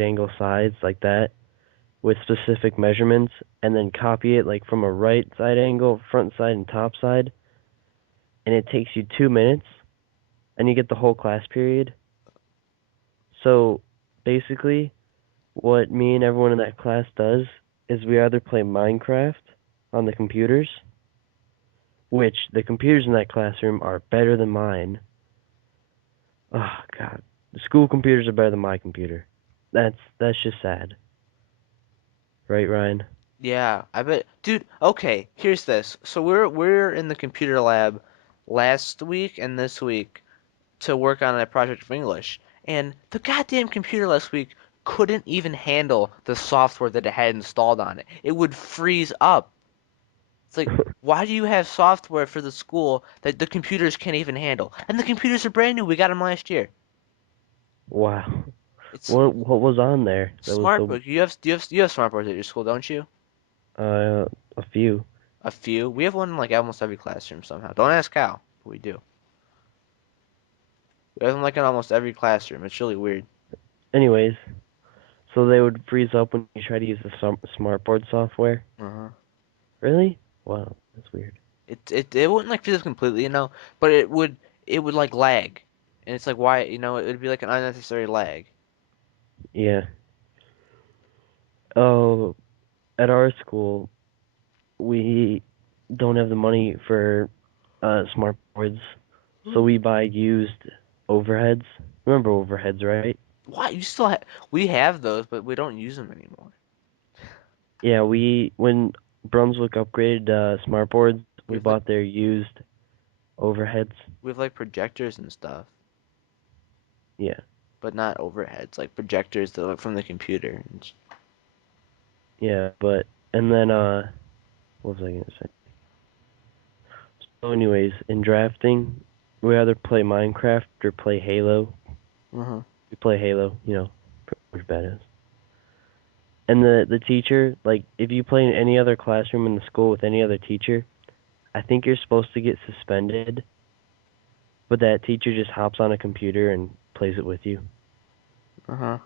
angle sides like that, with specific measurements and then copy it like from a right side angle, front side, and top side, and it takes you 2 minutes and you get the whole class period. So basically, what me and everyone in that class does is we either play Minecraft on the computers, which the computers in that classroom are better than mine. Oh God, the school computers are better than my computer. That's just sad, right, Ryan? Yeah, I bet, dude. Okay, here's this. So we're in the computer lab last week and this week to work on a project for English, and the goddamn computer last week couldn't even handle the software that it had installed on it. It would freeze up. It's like, why do you have software for the school that the computers can't even handle? And the computers are brand new. We got them last year. Wow. It's What was on there that was so SmartBook. You have SmartBooks at your school, don't you? uh a few. A few. We have one in like almost every classroom somehow. Don't ask how, but we do. We have them like in almost every classroom. It's really weird. Anyways, so they would freeze up when you try to use the smartboard software. Uh-huh. Really? Wow, that's weird. It wouldn't like freeze completely, but it would like lag, and it's like why it would be like an unnecessary lag. Yeah. Oh, at our school, we don't have the money for smart boards, so we buy used overheads. Remember overheads, right? Why you still have we have those, but we don't use them anymore. Yeah, we when Brunswick upgraded smart boards, We we have like bought their used overheads. we have like projectors and stuff, Yeah, but not overheads, like projectors that look from the computer. yeah, but and then what was I gonna say? So anyways, in drafting, we either play Minecraft or play Halo. Uh-huh. We play Halo, pretty badass. And the teacher, like, if you play in any other classroom in the school with any other teacher, I think you're supposed to get suspended, but that teacher just hops on a computer and plays it with you. Uh-huh.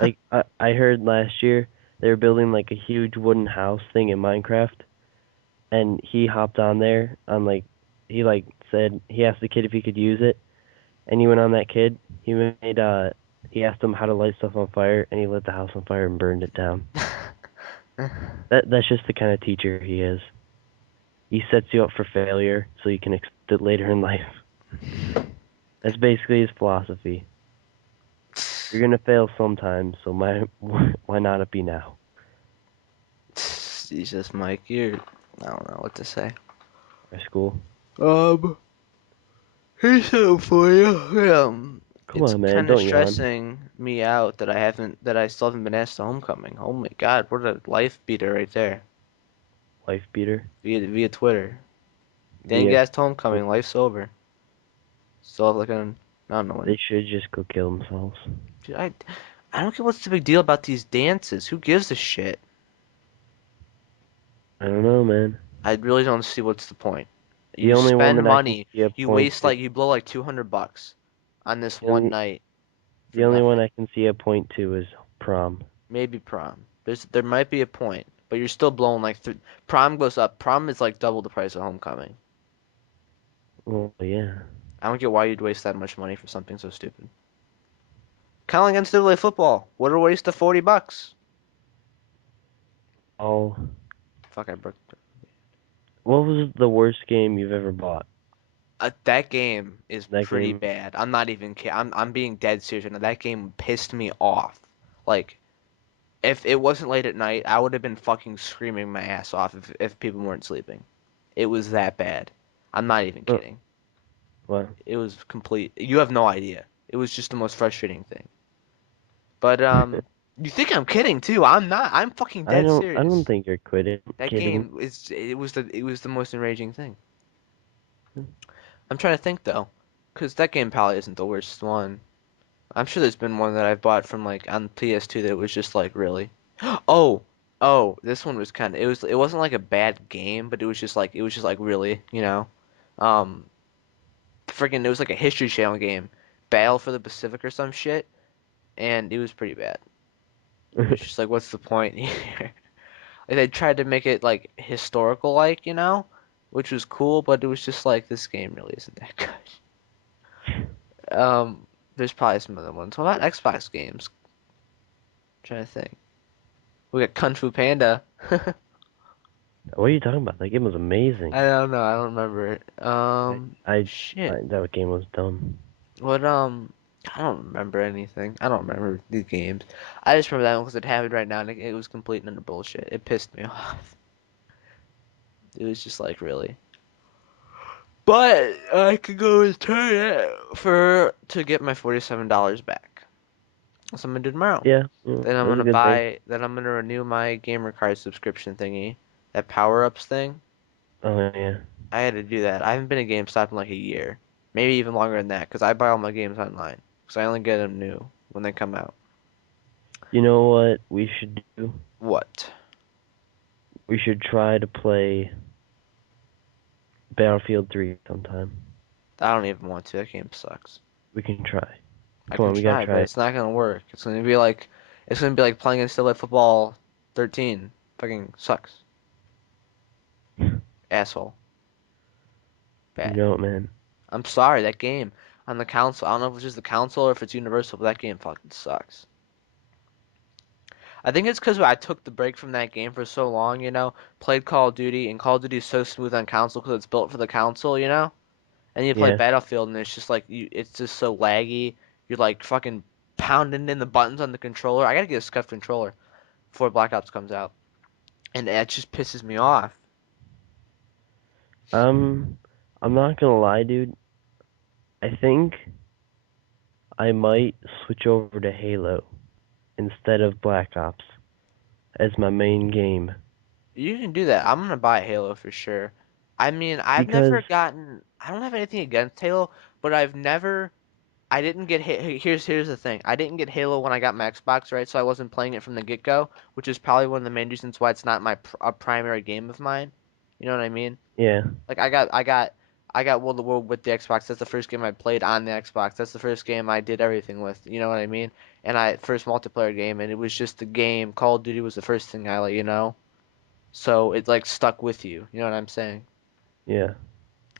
Like, I heard last year they were building like a huge wooden house thing in Minecraft, and he hopped on there on like he like said he asked the kid if he could use it, and he went on that kid. He asked him how to light stuff on fire, and he lit the house on fire and burned it down. That's just the kind of teacher he is. He sets you up for failure so you can accept it later in life. That's basically his philosophy. You're gonna fail sometime, so why not it be now? Jesus, Mike, I don't know what to say. Our school. Um, Here's something for you. Come It's on, man, kind of don't yawn. stressing me out that I still haven't been asked to homecoming. Oh my God, what a life beater right there. Wife beater. Via Twitter. Didn't Via. get asked to homecoming. Life's over. Still have like I don't know when. They should just go kill themselves. Dude, I don't get what's the big deal about these dances. Who gives a shit? I don't know, man. I really don't see what's the point. The You only one spend that I can money. see a You point waste to. you blow like $200 on this The one only, night for the only one nothing. I can see a point to is prom. Maybe prom. There might be a point, but you're still blowing like prom goes up. Prom is like double the price of homecoming. Well, yeah. I don't get why you'd waste that much money for something so stupid. Kind of like NCAA football. What a waste of $40. Oh, Fuck, I broke. what was the worst game you've ever bought? That game is That pretty game. bad. I'm not even kidding. I'm being dead serious. And that game pissed me off. Like, if it wasn't late at night, I would have been fucking screaming my ass off if people weren't sleeping. It was that bad. I'm not even Oh, kidding. well, It was complete. You have no idea. It was just the most frustrating thing. But you think I'm kidding too? I'm not. I'm fucking dead I don't serious. think you're quitting, That kidding. game it was the most enraging thing. I'm trying to think though, because that game probably isn't the worst one. I'm sure there's been one that I've bought from like on PS2 that was just like really. Oh, this one was kind of it wasn't like a bad game, but it was just like really, um, freaking it was like a History Channel game, Battle for the Pacific or some shit, and it was pretty bad. It's just like, what's the point here? Like they tried to make it like historical, like which was cool, but it was just like this game really isn't that good. There's probably some other ones. What about Xbox games? I'm trying to think. We got Kung Fu Panda. What are you talking about? That game was amazing. I don't know. I don't remember it. I Shit. that game was dumb. What I don't remember anything. I don't remember the games. I just remember that one because it happened right now and it was complete and utter bullshit. It pissed me off. It was just like really. But I could go return it for to get my $47 back. That's what I'm gonna do tomorrow. Yeah, yeah, Then I'm that's a gonna good thing. buy. Then I'm gonna renew my gamer card subscription thingy. That power ups thing. Oh yeah. I had to do that. I haven't been to GameStop in like a year, maybe even longer than that, because I buy all my games online. Because I only get them new when they come out. You know what we should do? What? We should try to play Battlefield 3 sometime. I don't even want to. That game sucks. We can try. I Come can on, we gotta try, but try it. it's not gonna work. It's gonna be like playing in Still at Football 13. Fucking sucks. Asshole. You Bad. know what, man? I'm sorry, that game on the console, I don't know if it's just the console or if it's universal, but that game fucking sucks. I think it's because I took the break from that game for so long, played Call of Duty, and Call of Duty is so smooth on console because it's built for the console. And you play Yeah. Battlefield and it's just like it's just so laggy. You're like fucking pounding in the buttons on the controller. I gotta get a scuffed controller before Black Ops comes out, and that just pisses me off. Um, I'm not gonna lie, dude. I think I might switch over to Halo instead of Black Ops as my main game You can do that. I'm gonna buy Halo for sure. I mean, because I don't have anything against Halo, but I didn't get here's the thing. I didn't get Halo when I got my Xbox, right? So I wasn't playing it from the get-go, which is probably one of the main reasons why it's not a primary game of mine. You know what I mean? yeah, Like I got World of War with the Xbox. That's the first game I played on the Xbox. That's the first game I did everything with. You know what I mean? And I first multiplayer game, and it was just the game. Call of Duty was the first thing I like. So it like stuck with you. You know what I'm saying? yeah.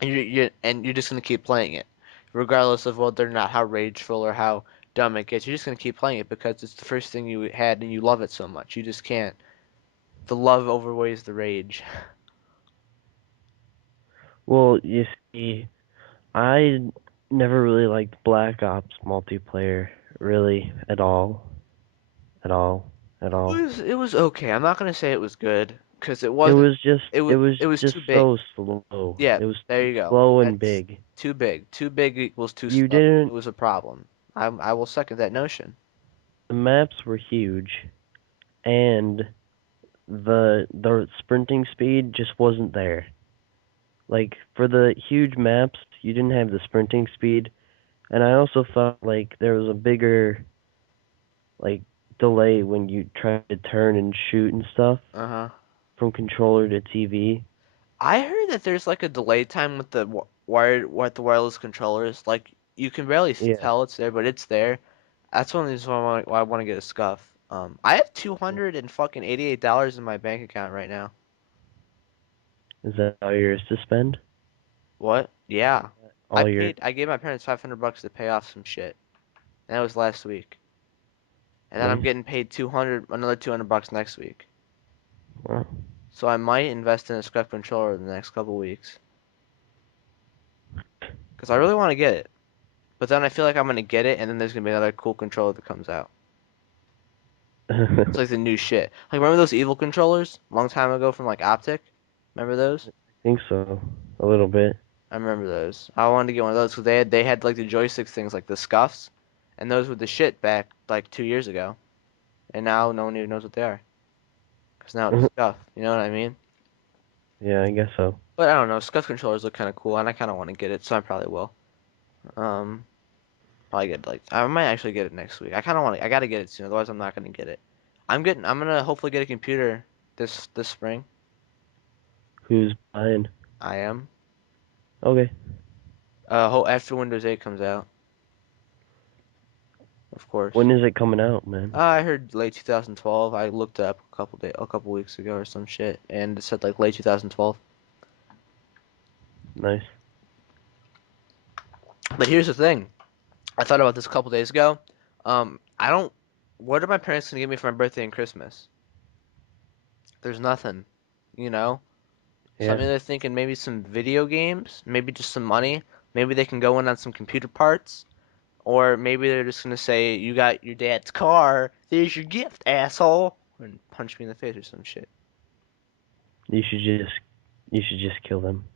And you're just gonna keep playing it, regardless of whether or not how rageful or how dumb it gets. You're just gonna keep playing it because it's the first thing you had and you love it so much. You just can't. The love overweighs the rage. Well, you see, I never really liked Black Ops multiplayer, really, at all, at all, at It all. was it was okay. I'm not gonna say it was good because it It wasn't. was just, It it was was it was just too big. so slow. Yeah, It was there you go. slow and That's big. too big. Too big equals too You slow. It didn't. was a problem. I will second that notion. The maps were huge, and the sprinting speed just wasn't there. Like for the huge maps, you didn't have the sprinting speed, and I also felt like there was a bigger like delay when you tried to turn and shoot and stuff Uh-huh. from controller to TV. I heard that there's like a delay time with the with the wireless controllers. Like you can barely Yeah. tell it's there, but it's there. That's one of the reasons why I want to get a scuff. I have $288 in my bank account right now. Is that all yours to spend? What? Yeah. All your I gave my parents $500 to pay off some shit. And that was last week. And then I'm nice. getting paid another $200 next week. Wow. So I might invest in a scuff controller in the next couple weeks. Because I really want to get it. But then I feel like I'm going to get it, and then there's going to be another cool controller that comes out. It's like the new shit. Like, remember those evil controllers? A long time ago from, like, Optic? Remember those? think so. A little bit. I remember those. I wanted to get one of those because they had, like, the joystick things, like the scuffs. And those were the shit back, like, 2 years ago. And now no one even knows what they are. Because now it's scuff. You know what I mean? Yeah, I guess so. But I don't know. Scuff controllers look kind of cool, and I kind of want to get it, so I probably will. Um, Probably get like I might actually get it next week. I kind of want to. I gotta get it soon, otherwise I'm not gonna get it. I'm gonna hopefully get a computer this spring. Who's buying? I am. Okay. After Windows 8 comes out. of course. When is it coming out, man? I heard late 2012. I looked it up a couple weeks ago or some shit, and it said like late 2012. Nice. But here's the thing. I thought about this a couple days ago. I don't. What are my parents gonna give me for my birthday and Christmas? There's nothing, you know. So I'm Yeah. either thinking maybe some video games, maybe just some money, maybe they can go in on some computer parts, or maybe they're just gonna say, "You got your dad's car. There's your gift, asshole," and punch me in the face or some shit. You should just you should just kill them.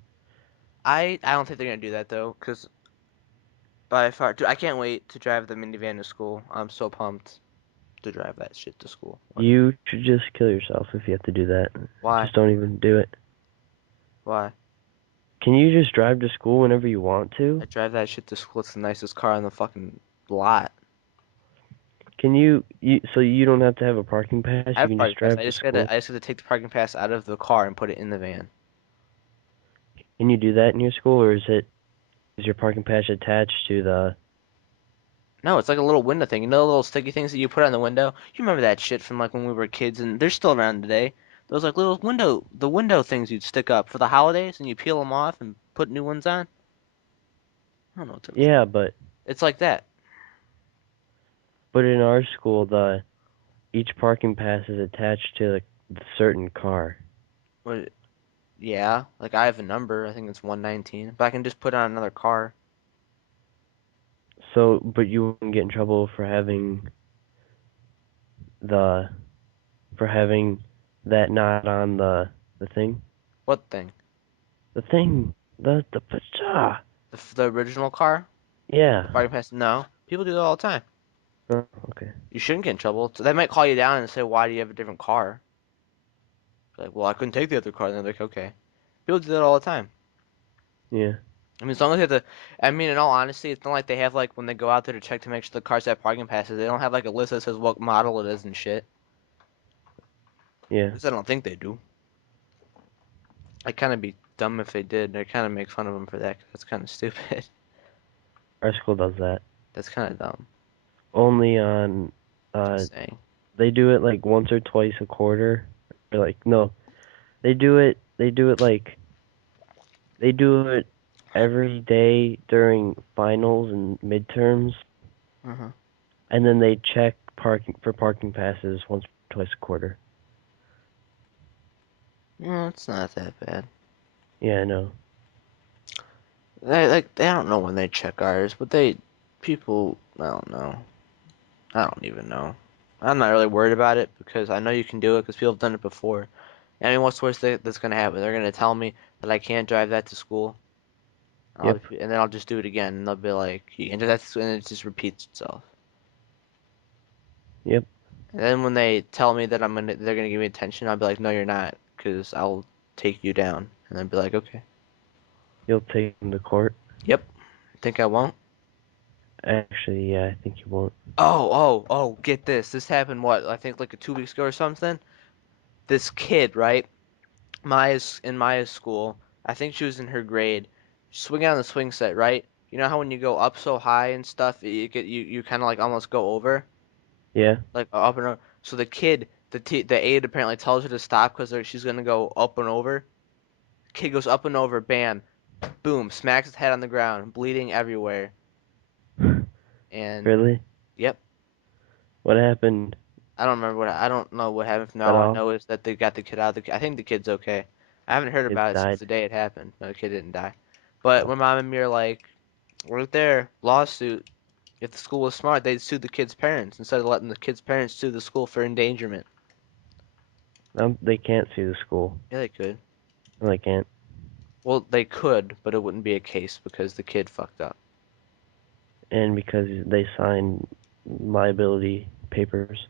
I don't think they're gonna do that though, cause by far, dude, I can't wait to drive the minivan to school. I'm so pumped to drive that shit to school one day. You should just kill yourself if you have to do that. Why? Just don't even do it. Why? Can you just drive to school whenever you want to? I drive that shit to school. It's the nicest car on the fucking lot. Can you so you don't have to have a parking pass, I you have a can just parking pass. drive to school? I just gotta take the parking pass out of the car and put it in the van. Can you do that in your school, or is your parking pass attached to the No, it's like a little window thing. You know the little sticky things that you put on the window? You remember that shit from like when we were kids, and they're still around today. Those like little the window things you'd stick up for the holidays, and you peel them off and put new ones on. I don't know what they're called. Yeah, but It's like that. in our school the each parking pass is attached to the certain car. What? Yeah, like I have a number. I think it's 119, but I can just put it on another car. So, but you wouldn't get in trouble the for having that not on the thing? What thing? The thing, the ah, The original car? yeah. The parking pass? No, people do that all the time. Oh, okay. You shouldn't get in trouble. So they might call you down and say, "Why do you have a different car?" You're like, "Well, I couldn't take the other car." And they're like, "Okay." People do that all the time. Yeah. I mean, as long as they have the, I mean, in all honesty, it's not like they have like when they go out there to check to make sure the cars have parking passes. They don't have like a list that says what model it is and shit. At Yeah. least I don't think they do. I'd kind of be dumb if they did. I'd kind of make fun of them for that 'cause that's kind of stupid. Our school does that. That's kind of dumb. Only on Just saying. they do it like once or twice a quarter. Or like no, they do it like they do it every day during finals and midterms, Uh-huh. and then they check parking passes once or twice a quarter. No, it's not that bad. Yeah, I know. They don't know when they check ours, but people, I don't know. I don't even know. I'm not really worried about it because I know you can do it because people have done it before. I mean, what's the worst that's gonna happen? They're gonna tell me that I can't drive that to school, Yep. and then I'll just do it again, and they'll be like, "You can do that," and it just repeats itself. Yep. And then when they tell me that they're gonna give me attention, I'll be like, "No, you're not, because I'll take you down," and they'll be like, "Okay." You'll take them to court. Yep. Think I won't? Actually, yeah, I think you won't. Oh, get this. This happened, what, I think like 2 weeks ago or something? This kid, right? In Maya's school, I think she was in her grade, swinging on the swing set, right? You know how when you go up so high and stuff, you kind of like almost go over, Yeah. like up and over. So the aide apparently tells her to stop because she's gonna go up and over. Kid goes up and over, bam, boom, smacks his head on the ground, bleeding everywhere. And Really? yep, What happened? I don't know what happened from now. At All I all? know is that they got the kid out. I think the kid's okay. I haven't heard It about it since died. the day it happened. No, the kid didn't die. But Oh. my mom and me are like, right there, lawsuit. If the school was smart, they'd sue the kid's parents instead of letting the kid's parents sue the school for endangerment. They can't sue the school. Yeah, they could. No, they can't. Well, they could, but it wouldn't be a case because the kid fucked up. And because they signed liability papers.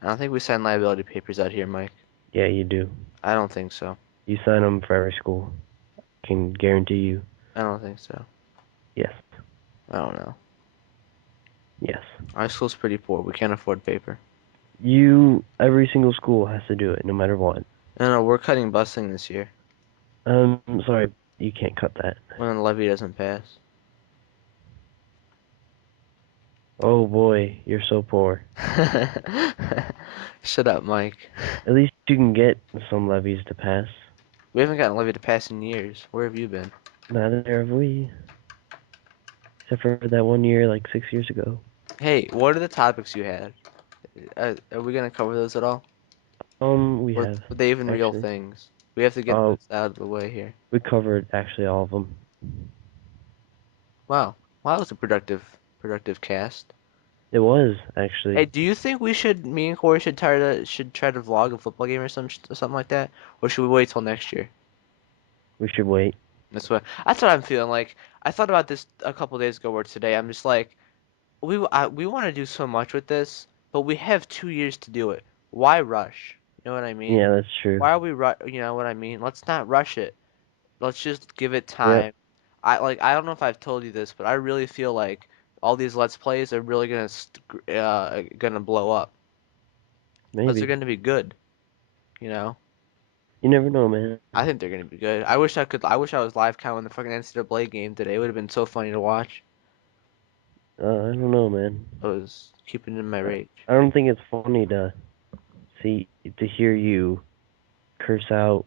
I don't think we sign liability papers out here, Mike. Yeah, you do. I don't think so. You sign them for every school. Can guarantee you. I don't think so. Yes. I don't know. Yes. Our school's pretty poor. We can't afford paper. Every single school has to do it, no matter what. No, we're cutting busing this year Sorry, you can't cut that. when the levy doesn't pass. Oh boy, you're so poor. Shut up, Mike. At least you can get some levies to pass. We haven't gotten levy to pass in years. Where have you been? Neither have we. Except for that one year, like 6 years ago. Hey, what are the topics you had? Are we gonna cover those at all? We Or have, are they even real actually. things? We have to get Oh, this out of the way here. we covered actually all of them. Wow. Wow, that was a productive cast. It was, Hey, actually. do you think me and Corey should try to vlog a football game or something like that, or should we wait till next year? We should wait. That's what I'm feeling like. I thought about this a couple days ago or today. I'm just like, we want to do so much with this, but we have 2 years to do it. Why rush? You know what I mean? Yeah, that's true. Why are we You know what I mean? Let's not rush it. Let's just give it Yep, time. I don't know if I've told you this, but I really feel like all these Let's Plays are really gonna blow up because they're maybe. gonna be good. You know, You never know, man. I think they're gonna be good. I wish I could. I wish I was live counting the fucking NCAA game today. It would have been so funny to watch. I don't know, man. I was keeping in my I, rage. I don't think it's funny to hear you curse out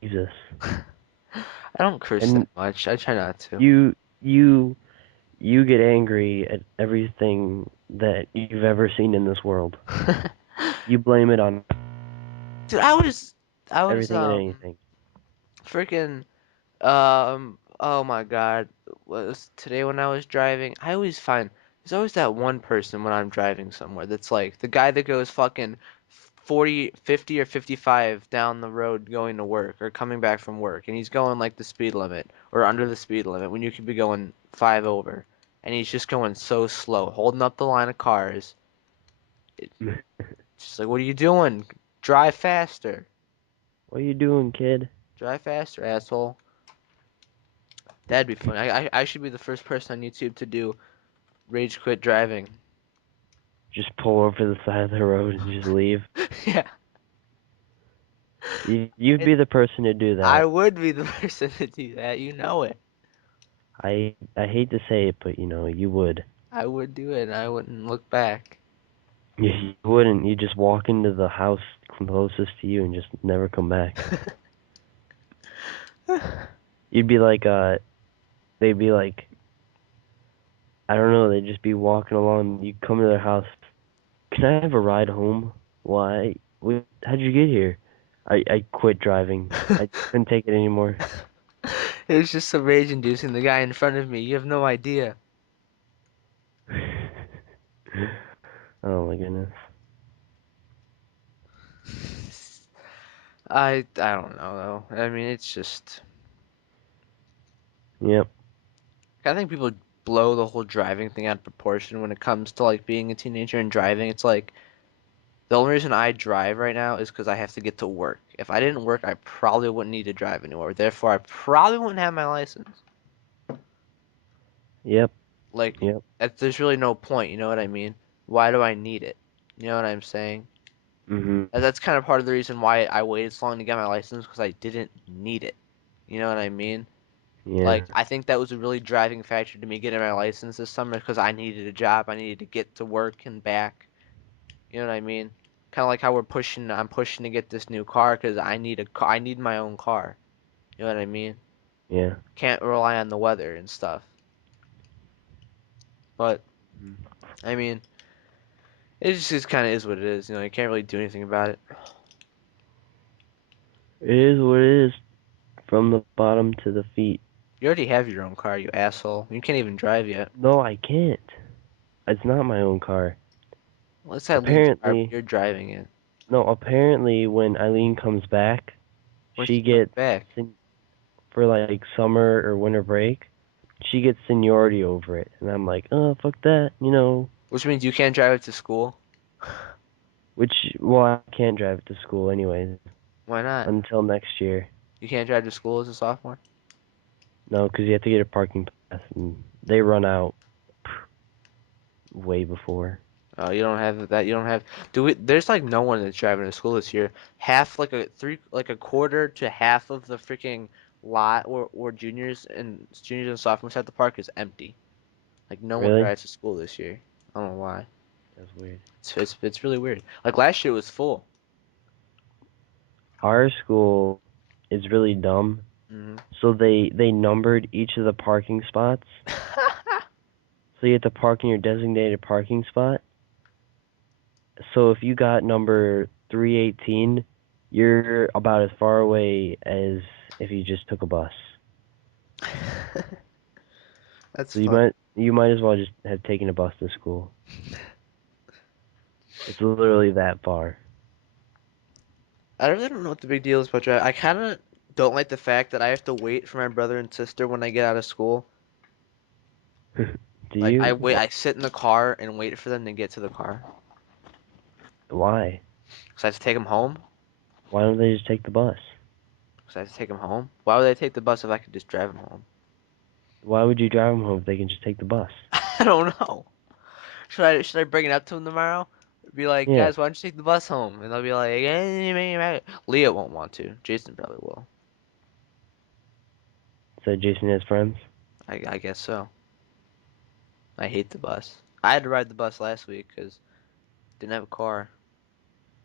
Jesus. I don't curse that And much. I try not to. you you you get angry at everything that you've ever seen in this world. You blame it on Dude, I was everything and anything. freaking oh my God, was today when I was driving, I always find there's always that one person when I'm driving somewhere that's like the guy that goes fucking 40, 50 or 55 down the road going to work or coming back from work and he's going like the speed limit or under the speed limit when you could be going 5 over and he's just going so slow, holding up the line of cars. It's just like, what are you doing? Drive faster. What are you doing, kid? Drive faster, asshole. That'd be funny. I should be the first person on YouTube to do rage quit driving. Just pull over the side of the road and just leave. Yeah, You'd it, be the person to do I that. would be the person to do that. You know it. I hate to say it, but you would. I would do it. And I wouldn't look back. You wouldn't. You just walk into the house closest to you and just never come back. You'd be like, they'd be like, I don't know, they'd just be walking along. You come to their house. Can I have a ride home? Why? How'd you get here? I quit driving. I couldn't take it anymore. It was just so rage inducing. The guy in front of me. You have no idea. Oh my goodness. I don't know though. I mean, it's just Yep. I think people blow the whole driving thing out of proportion when it comes to like being a teenager and driving. It's like the only reason I drive right now is because I have to get to work. If I didn't work, I probably wouldn't need to drive anymore. Therefore, I probably wouldn't have my license. Yep. Like, Yep. there's really no point. You know what I mean? Why do I need it? You know what I'm saying? Mhm. That's kind of part of the reason why I waited so long to get my license because I didn't need it. You know what I mean? Yeah. Like, I think that was a really driving factor to me getting my license this summer because I needed a job. I needed to get to work and back. You know what I mean? Kind of like how I'm pushing to get this new car because I need a car. I need my own car. You know what I mean? Yeah. Can't rely on the weather and stuff. But Mhm. I mean, it just kind of is what it is. You know, you can't really do anything about it. It is what it is. From the bottom to the feet. You already have your own car, you asshole. You can't even drive yet. No, I can't. It's not my own car. Let's have Lean's car, but Apparently, you're driving it. no, apparently when Eileen comes back, When she she comes gets, back. for like summer or winter break, she gets seniority over it. And I'm like, oh, fuck that, Which means you can't drive it to school? well, I can't drive it to school anyways Why not? until next year. You can't drive to school as a sophomore? No, because you have to get a parking pass, and they run out way before. Oh, you don't have that. You don't have. There's like no one that's driving to school this year. Half, like a quarter to half of the freaking lot where juniors and sophomores at the park is empty. Like no one Really? drives to school this year. I don't know why. That's weird. It's really weird. Like last year it was full. Our school is really dumb. Hmm So they numbered each of the parking spots. So you have to park in your designated parking spot. So if you got number 318, you're about as far away as if you just took a bus. That's So you funny. might as well just have taken a bus to school. It's literally that far. I really don't know what the big deal is about driving. I kind of don't like the fact that I have to wait for my brother and sister when I get out of school. Do Like you? I sit in the car and wait for them to get to the car. Why? Cause I have to take them home. Why don't they just take the bus? Cause I have to take them home. Why would I take the bus if I could just drive them home? Why would you drive them home if they can just take the bus? I don't know. Should I bring it up to them tomorrow? Be like, Yeah. guys, why don't you take the bus home? And they'll be like, Leah won't want to. Jason probably will. So Jason has friends? I guess so. I hate the bus. I had to ride the bus last week because didn't have a car.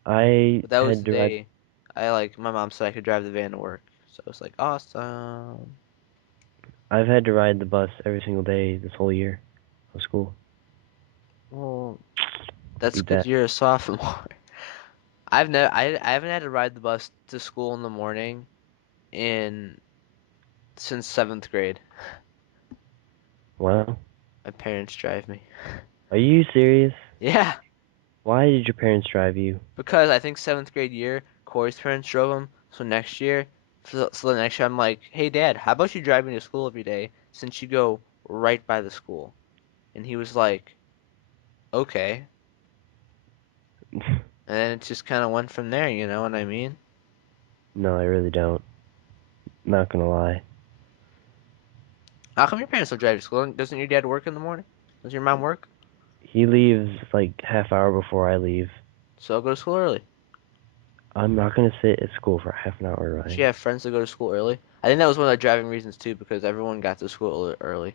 I But that was had the to ride day my mom said I could drive the van to work. So I was like, awesome. I've had to ride the bus every single day this whole year of school. Well, that's Eat because that. you're a sophomore. I haven't had to ride the bus to school in the morning in since seventh grade. Wow. My parents drive me. Are you serious? Yeah, Why did your parents drive you? because I think seventh grade year, Corey's parents drove him. So next year, so the next year I'm like, hey dad, how about you drive me to school every day since you go right by the school? And he was like, okay. And then it just kind of went from there, you know what I mean? No, I really don't. Not gonna lie. How come your parents don't drive you to school? Doesn't your dad work in the morning? Does your mom work? He leaves like half hour before I leave. So I'll go to school early. I'm not gonna sit at school for half an hour, Don't you Ryan. have friends that go to school early? I think that was one of the driving reasons too, because everyone got to school early.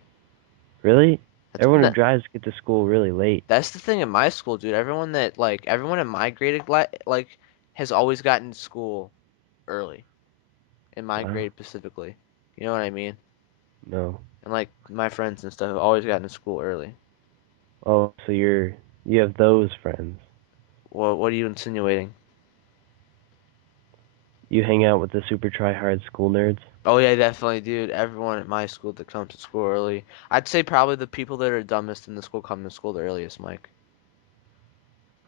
Really? That's Everyone who that, drives get to school really late. that's the thing in my school, dude. Everyone in my grade has always gotten to school early. In my Wow. grade specifically. You know what I mean? No. And like my friends and stuff have always gotten to school early. Oh, so you have those friends. What are you insinuating? You hang out with the super try hard school nerds. Oh yeah, definitely, dude. Everyone at my school that comes to school early. I'd say probably the people that are dumbest in the school come to school the earliest, Mike.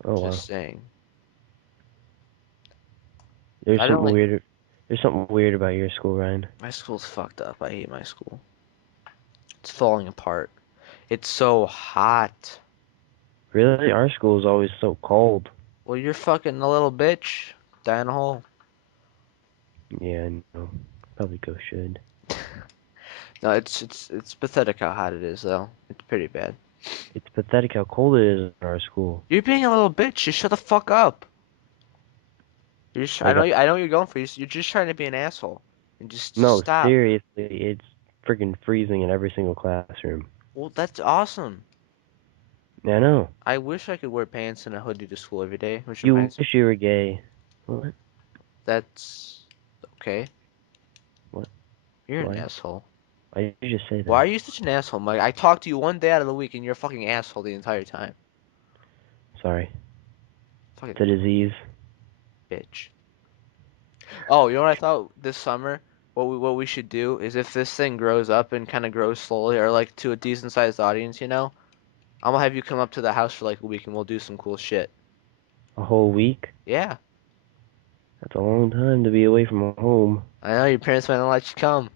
Oh Just wow. saying. There's I don't something like weird. There's something weird about your school, Ryan. my school's fucked up. I hate my school. It's falling apart. It's so hot. Really, our school is always so cold. Well, you're fucking a little bitch. Die in a hole. Yeah, I know. Probably go should. No, it's pathetic how hot it is though. It's pretty bad. It's pathetic how cold it is in our school. You're being a little bitch. Just shut the fuck up. Like, I know what you're going for. You're just trying to be an asshole. And just no, stop. seriously, it's freaking freezing in every single classroom. Well, that's awesome. Yeah, I know. I wish I could wear pants and a hoodie to school every day, which You reminds me. wish you were gay. What? That's okay. What? You're an Why? asshole. Why did you just say Why are that? you such an asshole, Mike? I talk to you one day out of the week and you're a fucking asshole the entire time. Sorry. Fucking It's a disease. bitch. Oh, you know what I thought this summer? What we should do is if this thing grows up and kind of grows slowly, or like to a decent sized audience, you know, I'm gonna have you come up to the house for like a week and we'll do some cool shit. A whole week? Yeah, That's a long time to be away from home. I know your parents might not let you come.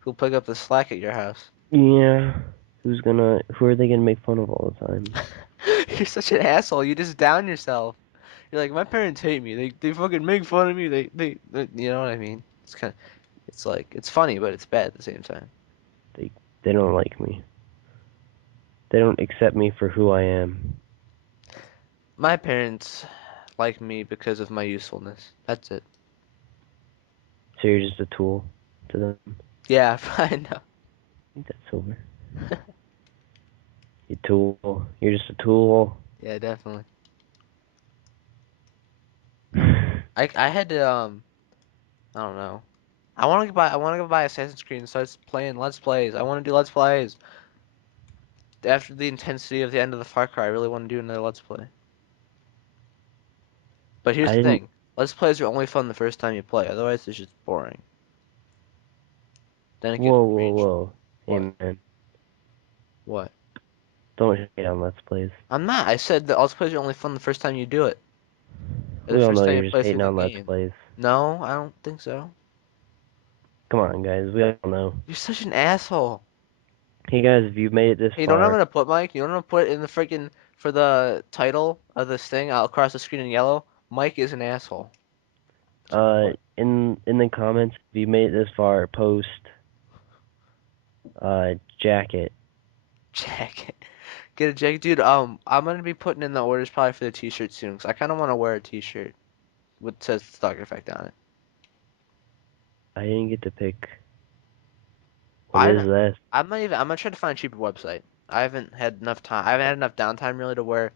Who'll pick up the slack at your house? Yeah. Who are they gonna make fun of all the time? You're such an asshole. You just down yourself. You're like, my parents hate me. They fucking make fun of me. You know what I mean? It's like, it's funny, but it's bad at the same time. They don't like me. They don't accept me for who I am. My parents like me because of my usefulness. That's it. So you're just a tool to them. Yeah, I know. I think that's over. You tool. You're just a tool. Yeah, definitely. I had to I don't know. I want to go buy Assassin's Creed and start playing Let's Plays. I want to do Let's Plays. After the intensity of the end of the Far Cry, I really want to do another Let's Play. But here's I the didn't. thing. Let's Plays are only fun the first time you play. Otherwise, it's just boring. Then it gets Whoa, whoa, range. whoa. Hey, What? man. What? Don't hate on Let's Plays. I'm not. I said that Let's Plays are only fun the first time you do it. Or the We all first know time you you're just play through hating the on Let's game. Plays. No, I don't think so. Come on, guys. We all know. You're such an asshole. Hey, guys, if you've made it this Hey, you know what I'm far, gonna put, Mike? You know what I'm gonna put in the freaking for the title of this thing out across the screen in yellow? Mike is an asshole. That's what I'm gonna put. in the comments, if you made it this far, post jacket. Jacket. Get a jacket, dude. I'm gonna be putting in the orders probably for the t-shirt soon, cause I kind of want to wear a t-shirt with says Stalker Effect on it. I didn't get to pick. What I is don't. that? I'm not even. I'm gonna try to find a cheaper website. I haven't had enough time. I haven't had enough downtime really to where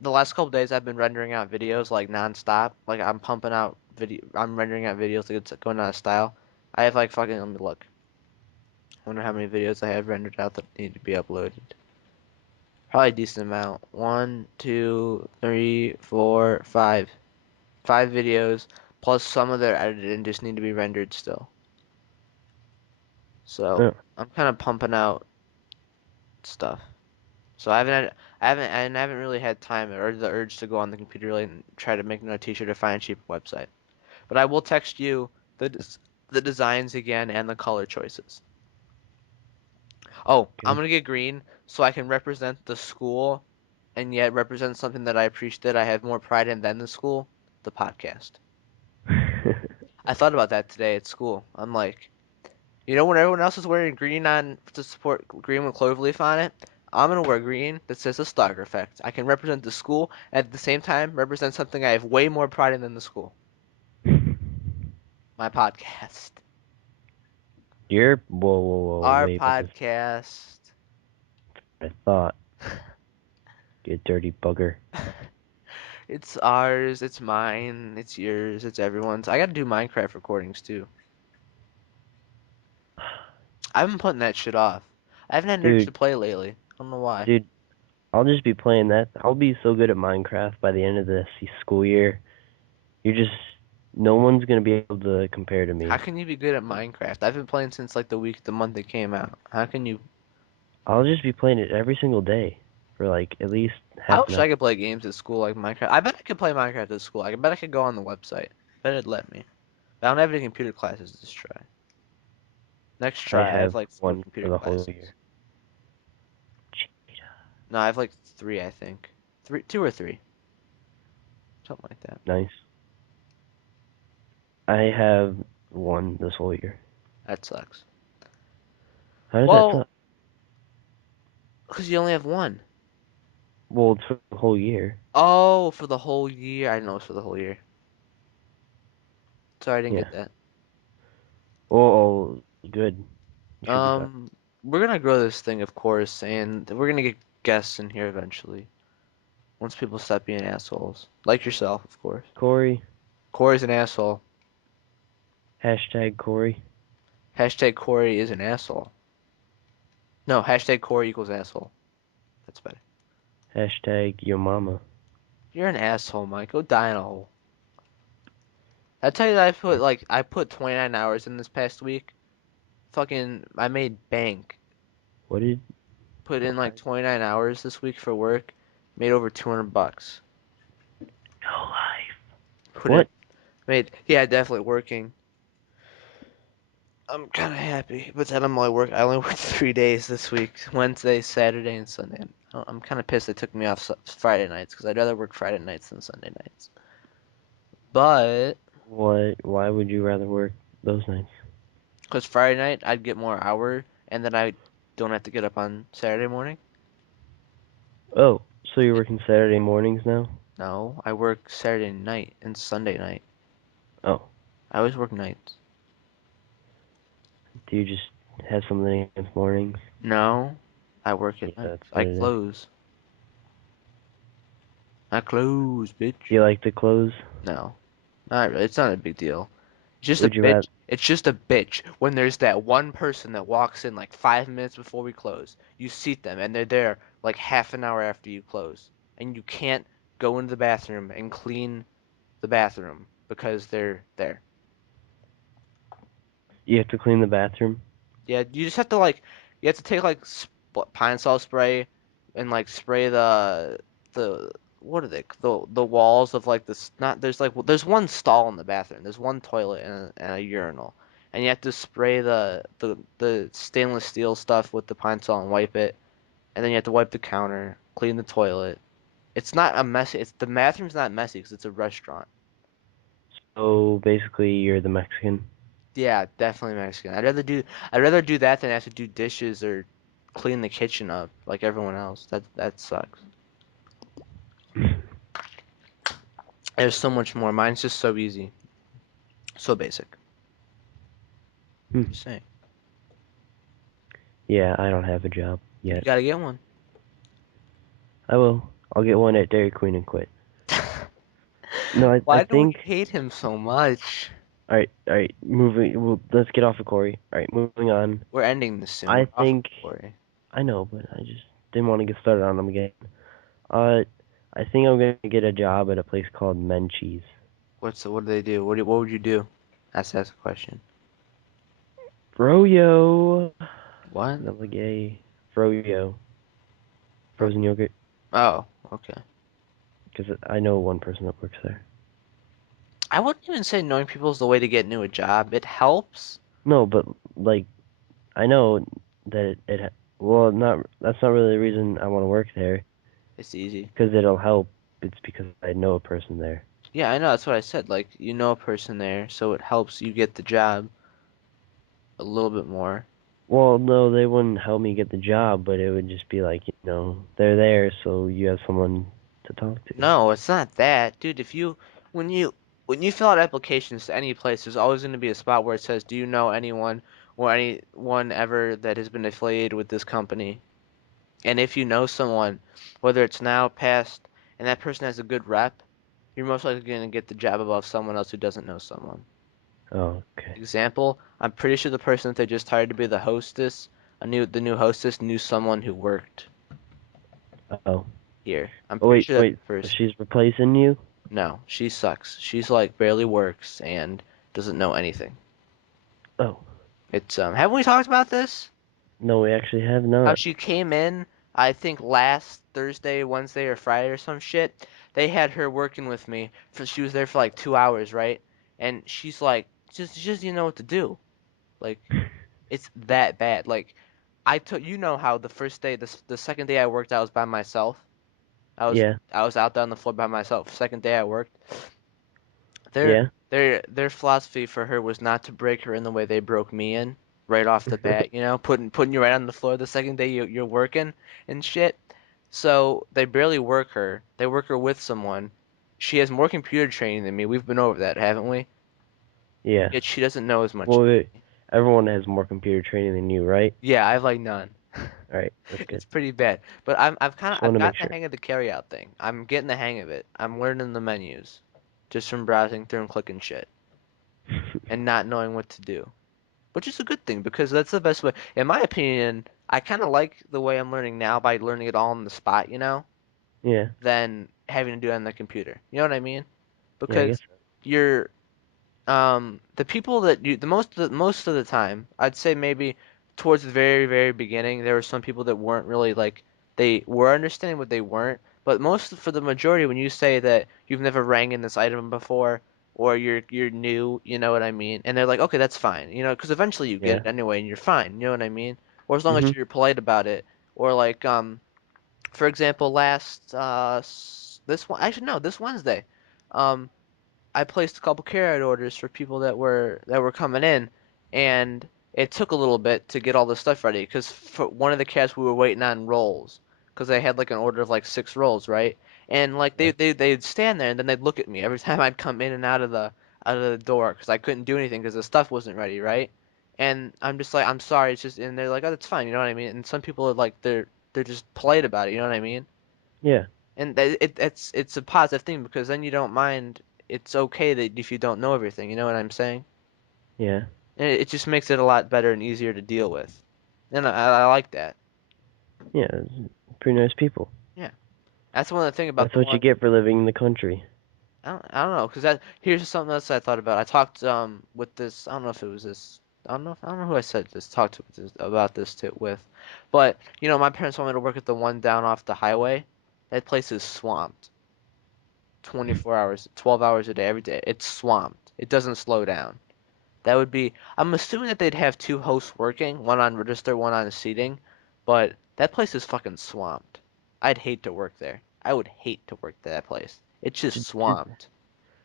the last couple days I've been rendering out videos like nonstop. Like I'm pumping out video. I'm rendering out videos like it's going out of style. I have like fucking. Let me look. I wonder how many videos I have rendered out that need to be uploaded. Probably a decent amount. One, two, three, four, five. 5 videos plus some of their edited and just need to be rendered still. So Oh. I'm kind of pumping out stuff. So I haven't really had time or the urge to go on the computer really and try to make another t-shirt or find a cheap website. But I will text you the designs again and the color choices. Oh, I'm Okay. gonna get green so I can represent the school and yet represent something that I appreciate that I have more pride in than the school, the podcast. I thought about that today at school. I'm like, you know, when everyone else is wearing green on to support green with cloverleaf on it, I'm gonna wear green that says the Stalker Effect. I can represent the school at the same time represent something I have way more pride in than the school. My podcast. You're whoa, whoa, whoa. Our Wait, but this podcast. I thought. You dirty bugger. It's ours, it's mine, it's yours, it's everyone's. I gotta do Minecraft recordings too. I've been putting that shit off. I haven't had an urge Dude, to play lately. I don't know why. dude, I'll just be playing that. I'll be so good at Minecraft by the end of this school year. You're just no one's gonna be able to compare to How me. can you be good at Minecraft? I've been playing since like the month it came out. How can you? I'll just be playing it every single day for like at least I half an wish hour. I could play games at school like Minecraft. I bet I could play Minecraft at school. I bet I could go on the website. Bet it'd let me. But I don't have any computer classes this try. Next I try, I have have like 4 one for computer the whole classes. year. No, I have like 3, I think. 2 or 3, something like that. Nice. I have one this whole year. That sucks. How does that Well, suck? because you only have one. Well, it's for the whole year. Oh, for the whole year. I know it's for the whole year. Sorry, I didn't Yeah. get that. Oh, good. You should be fine. Um, we're gonna grow this thing, of course, and we're gonna get guests in here eventually. Once people stop being assholes. Like yourself, of course. Corey. Corey's an asshole. Hashtag Corey. Hashtag Corey is an asshole. No, hashtag Corey equals asshole. That's better. Hashtag your mama. You're an asshole, Mike. Go die in a hole. I tell you that I put 29 hours in this past week. Fucking I made bank. What did? Put in like What? 29 hours this week for work. Made over 200 bucks. No life. Put in What? made yeah, definitely working. I'm kind of happy, but then I only worked 3 days this week: Wednesday, Saturday, and Sunday. I'm kind of pissed they took me off Friday nights because I'd rather work Friday nights than Sunday nights. But What? Why would you rather work those nights? because Friday night I'd get more hour, and then I don't have to get up on Saturday morning. Oh, so you're working Saturday mornings now? No, I work Saturday night and Sunday night. Oh, I always work nights. do you just have something against mornings? No, I work Yeah, at night. that's I what it is. close. I close, Do bitch. you like to close? No, not really. It's not a big deal. It's just a Would you rather? bitch. It's just a bitch when there's that one person that walks in like 5 minutes before we close. You seat them and they're there like half an hour after you close, and you can't go into the bathroom and clean the bathroom because they're there. You have to clean the bathroom? Yeah, you just have to like you have to take like pine sol spray and like spray the what are they the walls of like this not there's like there's one stall in the bathroom. There's one toilet and a urinal. And you have to spray the stainless steel stuff with the pine sol and wipe it. And then you have to wipe the counter, clean the toilet. It's not a messy. It's the bathroom's not messy because it's a restaurant. So basically, you're the Mexican. Yeah, definitely Mexican. I'd rather do that than have to do dishes or clean the kitchen up like everyone else. That sucks. There's so much more. Mine's just so easy, so basic. Hmm. Just saying. Yeah, I don't have a job You yet. gotta get one. I will. I'll get one at Dairy Queen and quit. No, I Why do we think. hate him so much? All right. Moving. Well, let's get off of Corey. All right, moving on. We're ending this soon. I We're off think. Corey. I know, but I just didn't want to get started on them again. Uh, I think I'm gonna get a job at a place called Menchie's. What do they do? What would you do? That's the question. Froyo. What? Another gay. Froyo. Oh, Frozen yogurt. oh, okay. Because I know one person that works there. I wouldn't even say knowing people is the way to get into a job. It helps. No, but like I know that well, not that's not really the reason I want to work there. It's easy. Because it'll help. It's because I know a person there. Yeah, I know. That's what I said. Like, you know a person there, so it helps you get the job a little bit more. Well, no, they wouldn't help me get the job, but it would just be like, they're there, so you have someone to talk to. No, it's not that, dude. When you when you fill out applications to any place, there's always going to be a spot where it says, "Do you know anyone or anyone ever that has been affiliated with this company?" And if you know someone, whether it's now, past, and that person has a good rep, you're most likely going to get the job above someone else who doesn't know someone. Oh, okay. Example, I'm pretty sure the person that they just hired to be the hostess, the new hostess knew someone who worked Oh. here. I'm Oh, pretty wait, sure that's wait. the So person. she's replacing you? No, she sucks. She's like barely works and doesn't know anything. Oh. It's haven't we talked about this? No, we actually have How not. she came in, I think last Thursday, Wednesday, or Friday or some shit. They had her working with me. She was there for like 2 hours, right? And she's like, just you know what to do. Like, it's that bad. Like, I took you know how the first day, the second day I worked, I was by myself. Yeah. I was out there on the floor by myself. Second day I worked. Their Yeah. their philosophy for her was not to break her in the way they broke me in right off the bat, putting you right on the floor the second day you're working and shit. So they barely work her. They work her with someone. She has more computer training than me. We've been over that, haven't we? Yeah. Yet she doesn't know as much Well, as wait, me. everyone has more computer training than you, right? Yeah, I have like none. All right, that's good. It's pretty bad. But Just want I've to make got the sure. hang of the carryout thing. I'm getting the hang of it. I'm learning the menus just from browsing through and clicking shit and not knowing what to do. Which is a good thing because that's the best way. In my opinion, I kind of like the way I'm learning now by learning it all on the spot, Yeah. than having to do it on the computer. You know what I mean? Yeah, I guess. Because you're the people that you the most of the time, I'd say maybe towards the very very beginning, there were some people that weren't really like they were understanding what they weren't, but most for the majority, when you say that you've never rang in this item before or you're new, you know what I mean, and they're like, okay, that's fine, because eventually you get Yeah. it anyway, and you're fine, you know what I mean, or as long as Mhm. you're polite about it, or like for example, last this one actually no this Wednesday. Um, I placed a couple carrot orders for people that were coming in, and it took a little bit to get all the stuff ready because for one of the carrots we were waiting on rolls because they had like an order of like 6 rolls, right? And like Yeah. they'd stand there and then they'd look at me every time I'd come in and out of the door because I couldn't do anything because the stuff wasn't ready, right? And I'm just like, I'm sorry, it's just, and they're like, oh, that's fine, you know what I mean? And some people are like, they're just polite about it. You know what I mean? Yeah. And it's a positive thing because then you don't mind. It's okay that if you don't know everything. You know what I'm saying? Yeah. And it just makes it a lot better and easier to deal with. And I like that. Yeah. Pretty nice people. Yeah, that's one of the thing about That's the what you one. get for living in the country. I don't know, cause that here's something else I thought about. I talked with this. I don't know if it was this. I don't know who I said this. Talked to this, about this to with, but my parents want me to work at the one down off the highway. That place is swamped. 24 hours, 12 hours a day, every day. It's swamped. It doesn't slow down. That would be. I'm assuming that they'd have two hosts working, one on register, one on seating, but that place is fucking swamped. I'd hate to work there. I would hate to work at that place. It's just Did, did, swamped.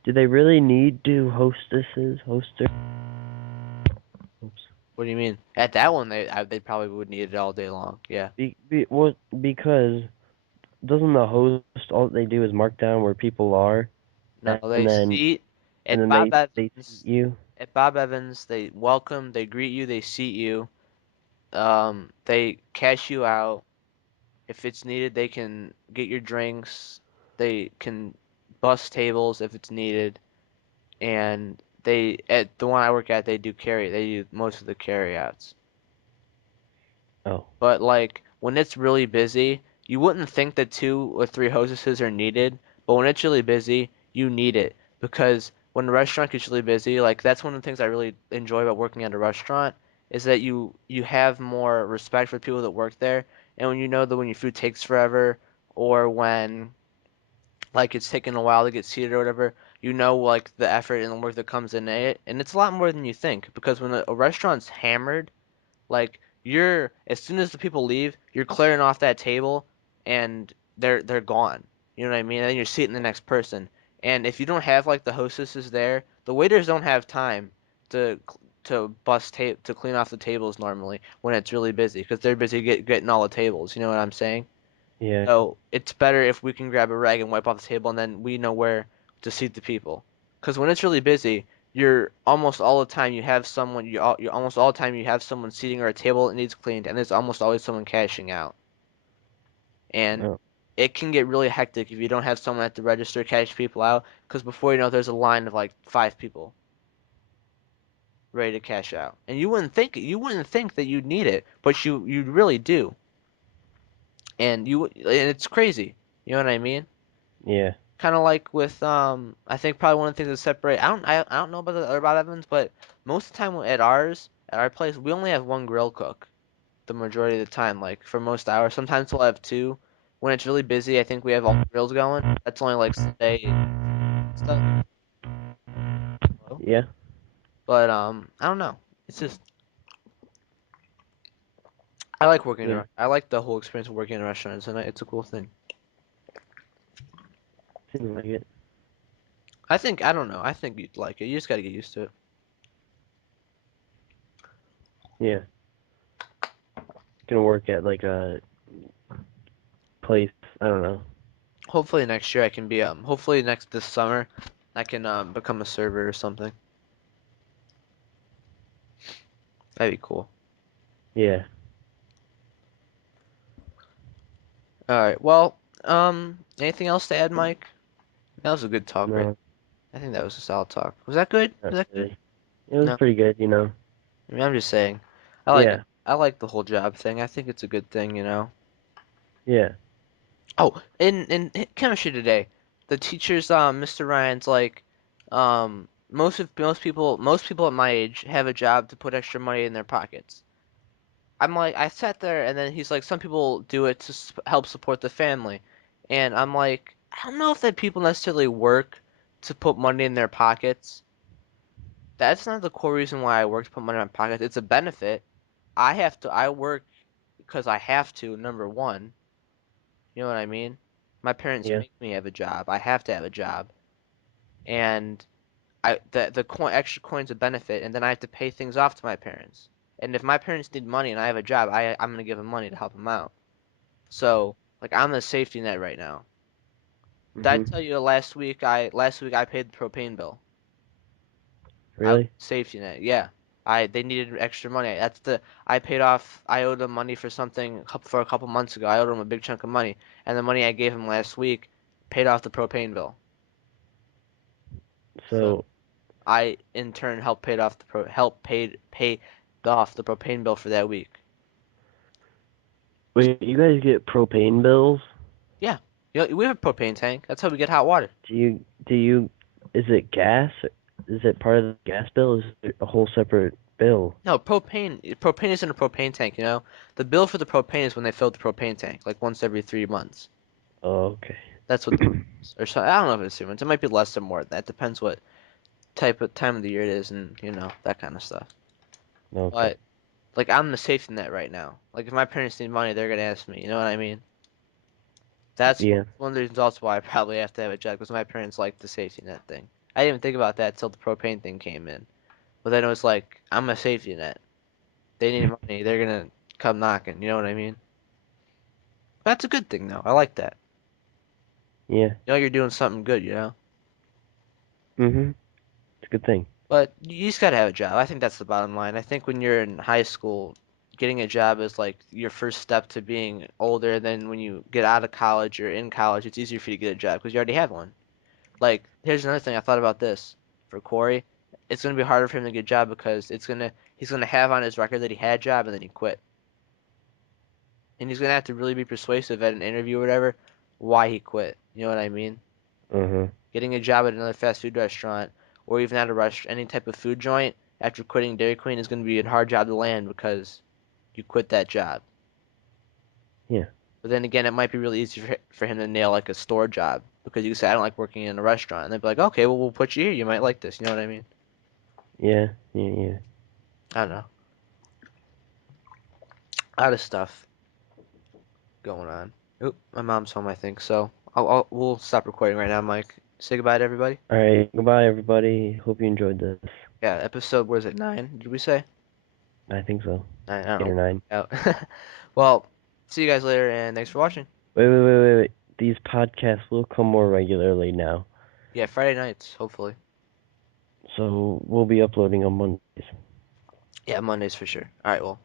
do they really need two hostesses? Hoster? Oops. What do you mean? At that one, they probably would need it all day long. Yeah. What? Because doesn't the host all they do is mark down where people are, No, and they then seat and at then Bob they seat Evans. you? At Bob Evans, they welcome, they greet you, they seat you. They cash you out. If it's needed, they can get your drinks. They can bus tables if it's needed. And they at the one I work at, they do carry. They do most of the carry outs. Oh. But like when it's really busy, you wouldn't think that two or three hostesses are needed, but when it's really busy, you need it because when a restaurant gets really busy, like that's one of the things I really enjoy about working at a restaurant is that you have more respect for the people that work there, and when you know that when your food takes forever or when like it's taking a while to get seated or whatever, you know like the effort and the work that comes in it, and it's a lot more than you think because when a restaurant's hammered like you're as soon as the people leave, you're clearing off that table and they're gone. You know what I mean? And then you're seating the next person. And if you don't have like the hostesses there, the waiters don't have time to bust tape to clean off the tables normally when it's really busy because they're busy getting all the tables. You know what I'm saying? Yeah. So it's better if we can grab a rag and wipe off the table and then we know where to seat the people. Because when it's really busy, you're almost all the time you have someone you almost all the time you have someone seating or a table that needs cleaned and there's almost always someone cashing out. And Oh. it can get really hectic if you don't have someone at the register cash people out because before you know there's a line of like 5 people ready to cash out. And you wouldn't think that you'd need it, but you really do. And it's crazy. You know what I mean? Yeah. Kind of like with I think probably one of the things that separate I don't know about the other Bob Evans, but most of the time at our place we only have one grill cook the majority of the time. Like for most hours, sometimes we'll have two. When it's really busy, I think we have all the grills going. That's only like Sunday and stuff. Yeah. But I don't know. It's just I like working in Yeah. a, I like the whole experience of working in a restaurant. It's a cool thing. Seems like it. I think I don't know. I think you'd like it. You just got to get used to it. Yeah. Gonna work at like a place. I don't know. Hopefully next year I can be hopefully next this summer I can become a server or something. That'd be cool. Yeah. All right. Well, anything else to add, Mike? That was a good talk, right? No, I think that was a solid talk. Was that good? not Was that good? really. It was No. pretty good. I mean, I'm just saying. I like Yeah. I like the whole job thing. I think it's a good thing. Yeah. Oh, in chemistry today, the teachers, Mr. Ryan's like, most people at my age have a job to put extra money in their pockets. I'm like, I sat there and then he's like, some people do it to help support the family. And I'm like, I don't know if that people necessarily work to put money in their pockets. That's not the core reason why I work to put money in my pockets. It's a benefit. I work because I have to, number one. You know what I mean? My parents Yeah. make me have a job. I have to have a job. And extra coin's a benefit, and then I have to pay things off to my parents. And if my parents need money and I have a job, I'm gonna give them money to help them out. So like I'm the safety net right now. Did I Mhm. tell you last week I paid the propane bill? I was Really? the safety net. Yeah. They needed extra money. I paid off. I owed them money for something for a couple months ago. I owed them a big chunk of money, and the money I gave him last week paid off the propane bill. So So I in turn helped paid off the propane bill for that week. wait, you guys get propane bills? Yeah, we have a propane tank. That's how we get hot water. Do you is it gas? Is it part of the gas bill? Is it a whole separate bill? No, propane isn't a propane tank, you know? The bill for the propane is when they fill the propane tank, like once every 3 months. Oh, okay. That's what the bill is. Or so I don't know if it's 3 months. It might be less or more. That depends what type of time of the year it is and, that kind of stuff. Okay. But like I'm the safety net right now. Like if my parents need money, they're gonna ask me. You know what I mean? That's Yeah. one of the reasons also why I probably have to have a job because my parents like the safety net thing. I didn't even think about that till the propane thing came in. But then it was like I'm a safety net. They need money, they're gonna come knocking. You know what I mean? That's a good thing though. I like that. Yeah. You're doing something good. You know. Mhm. It's a good thing. But you just gotta have a job. I think that's the bottom line. I think when you're in high school, getting a job is like your first step to being older. Then when you get out of college or in college, it's easier for you to get a job because you already have one. Like, here's another thing I thought about this for Corey. It's gonna be harder for him to get a job because he's gonna have on his record that he had a job and then he quit, and he's gonna have to really be persuasive at an interview or whatever why he quit. You know what I mean? Mhm. Getting a job at another fast food restaurant or even at any type of food joint after quitting Dairy Queen is gonna be a hard job to land because you quit that job. Yeah. But then again, it might be really easy for him to nail like a store job because you can say I don't like working in a restaurant, and they'd be like, okay, well we'll put you here. You might like this. You know what I mean? Yeah. Yeah. Yeah. I don't know. A lot of stuff going on. Oop, my mom's home, I think. So we'll stop recording right now, Mike. Say goodbye to everybody. All right. Goodbye, everybody. Hope you enjoyed this. Yeah, episode, what is it, 9? Did we say? I think so. 9, I don't 8 or 9. know. Out. Well, see you guys later, and thanks for watching. Wait. These podcasts will come more regularly now. Yeah, Friday nights, hopefully. So we'll be uploading on Mondays. Yeah, Mondays for sure. All right, well.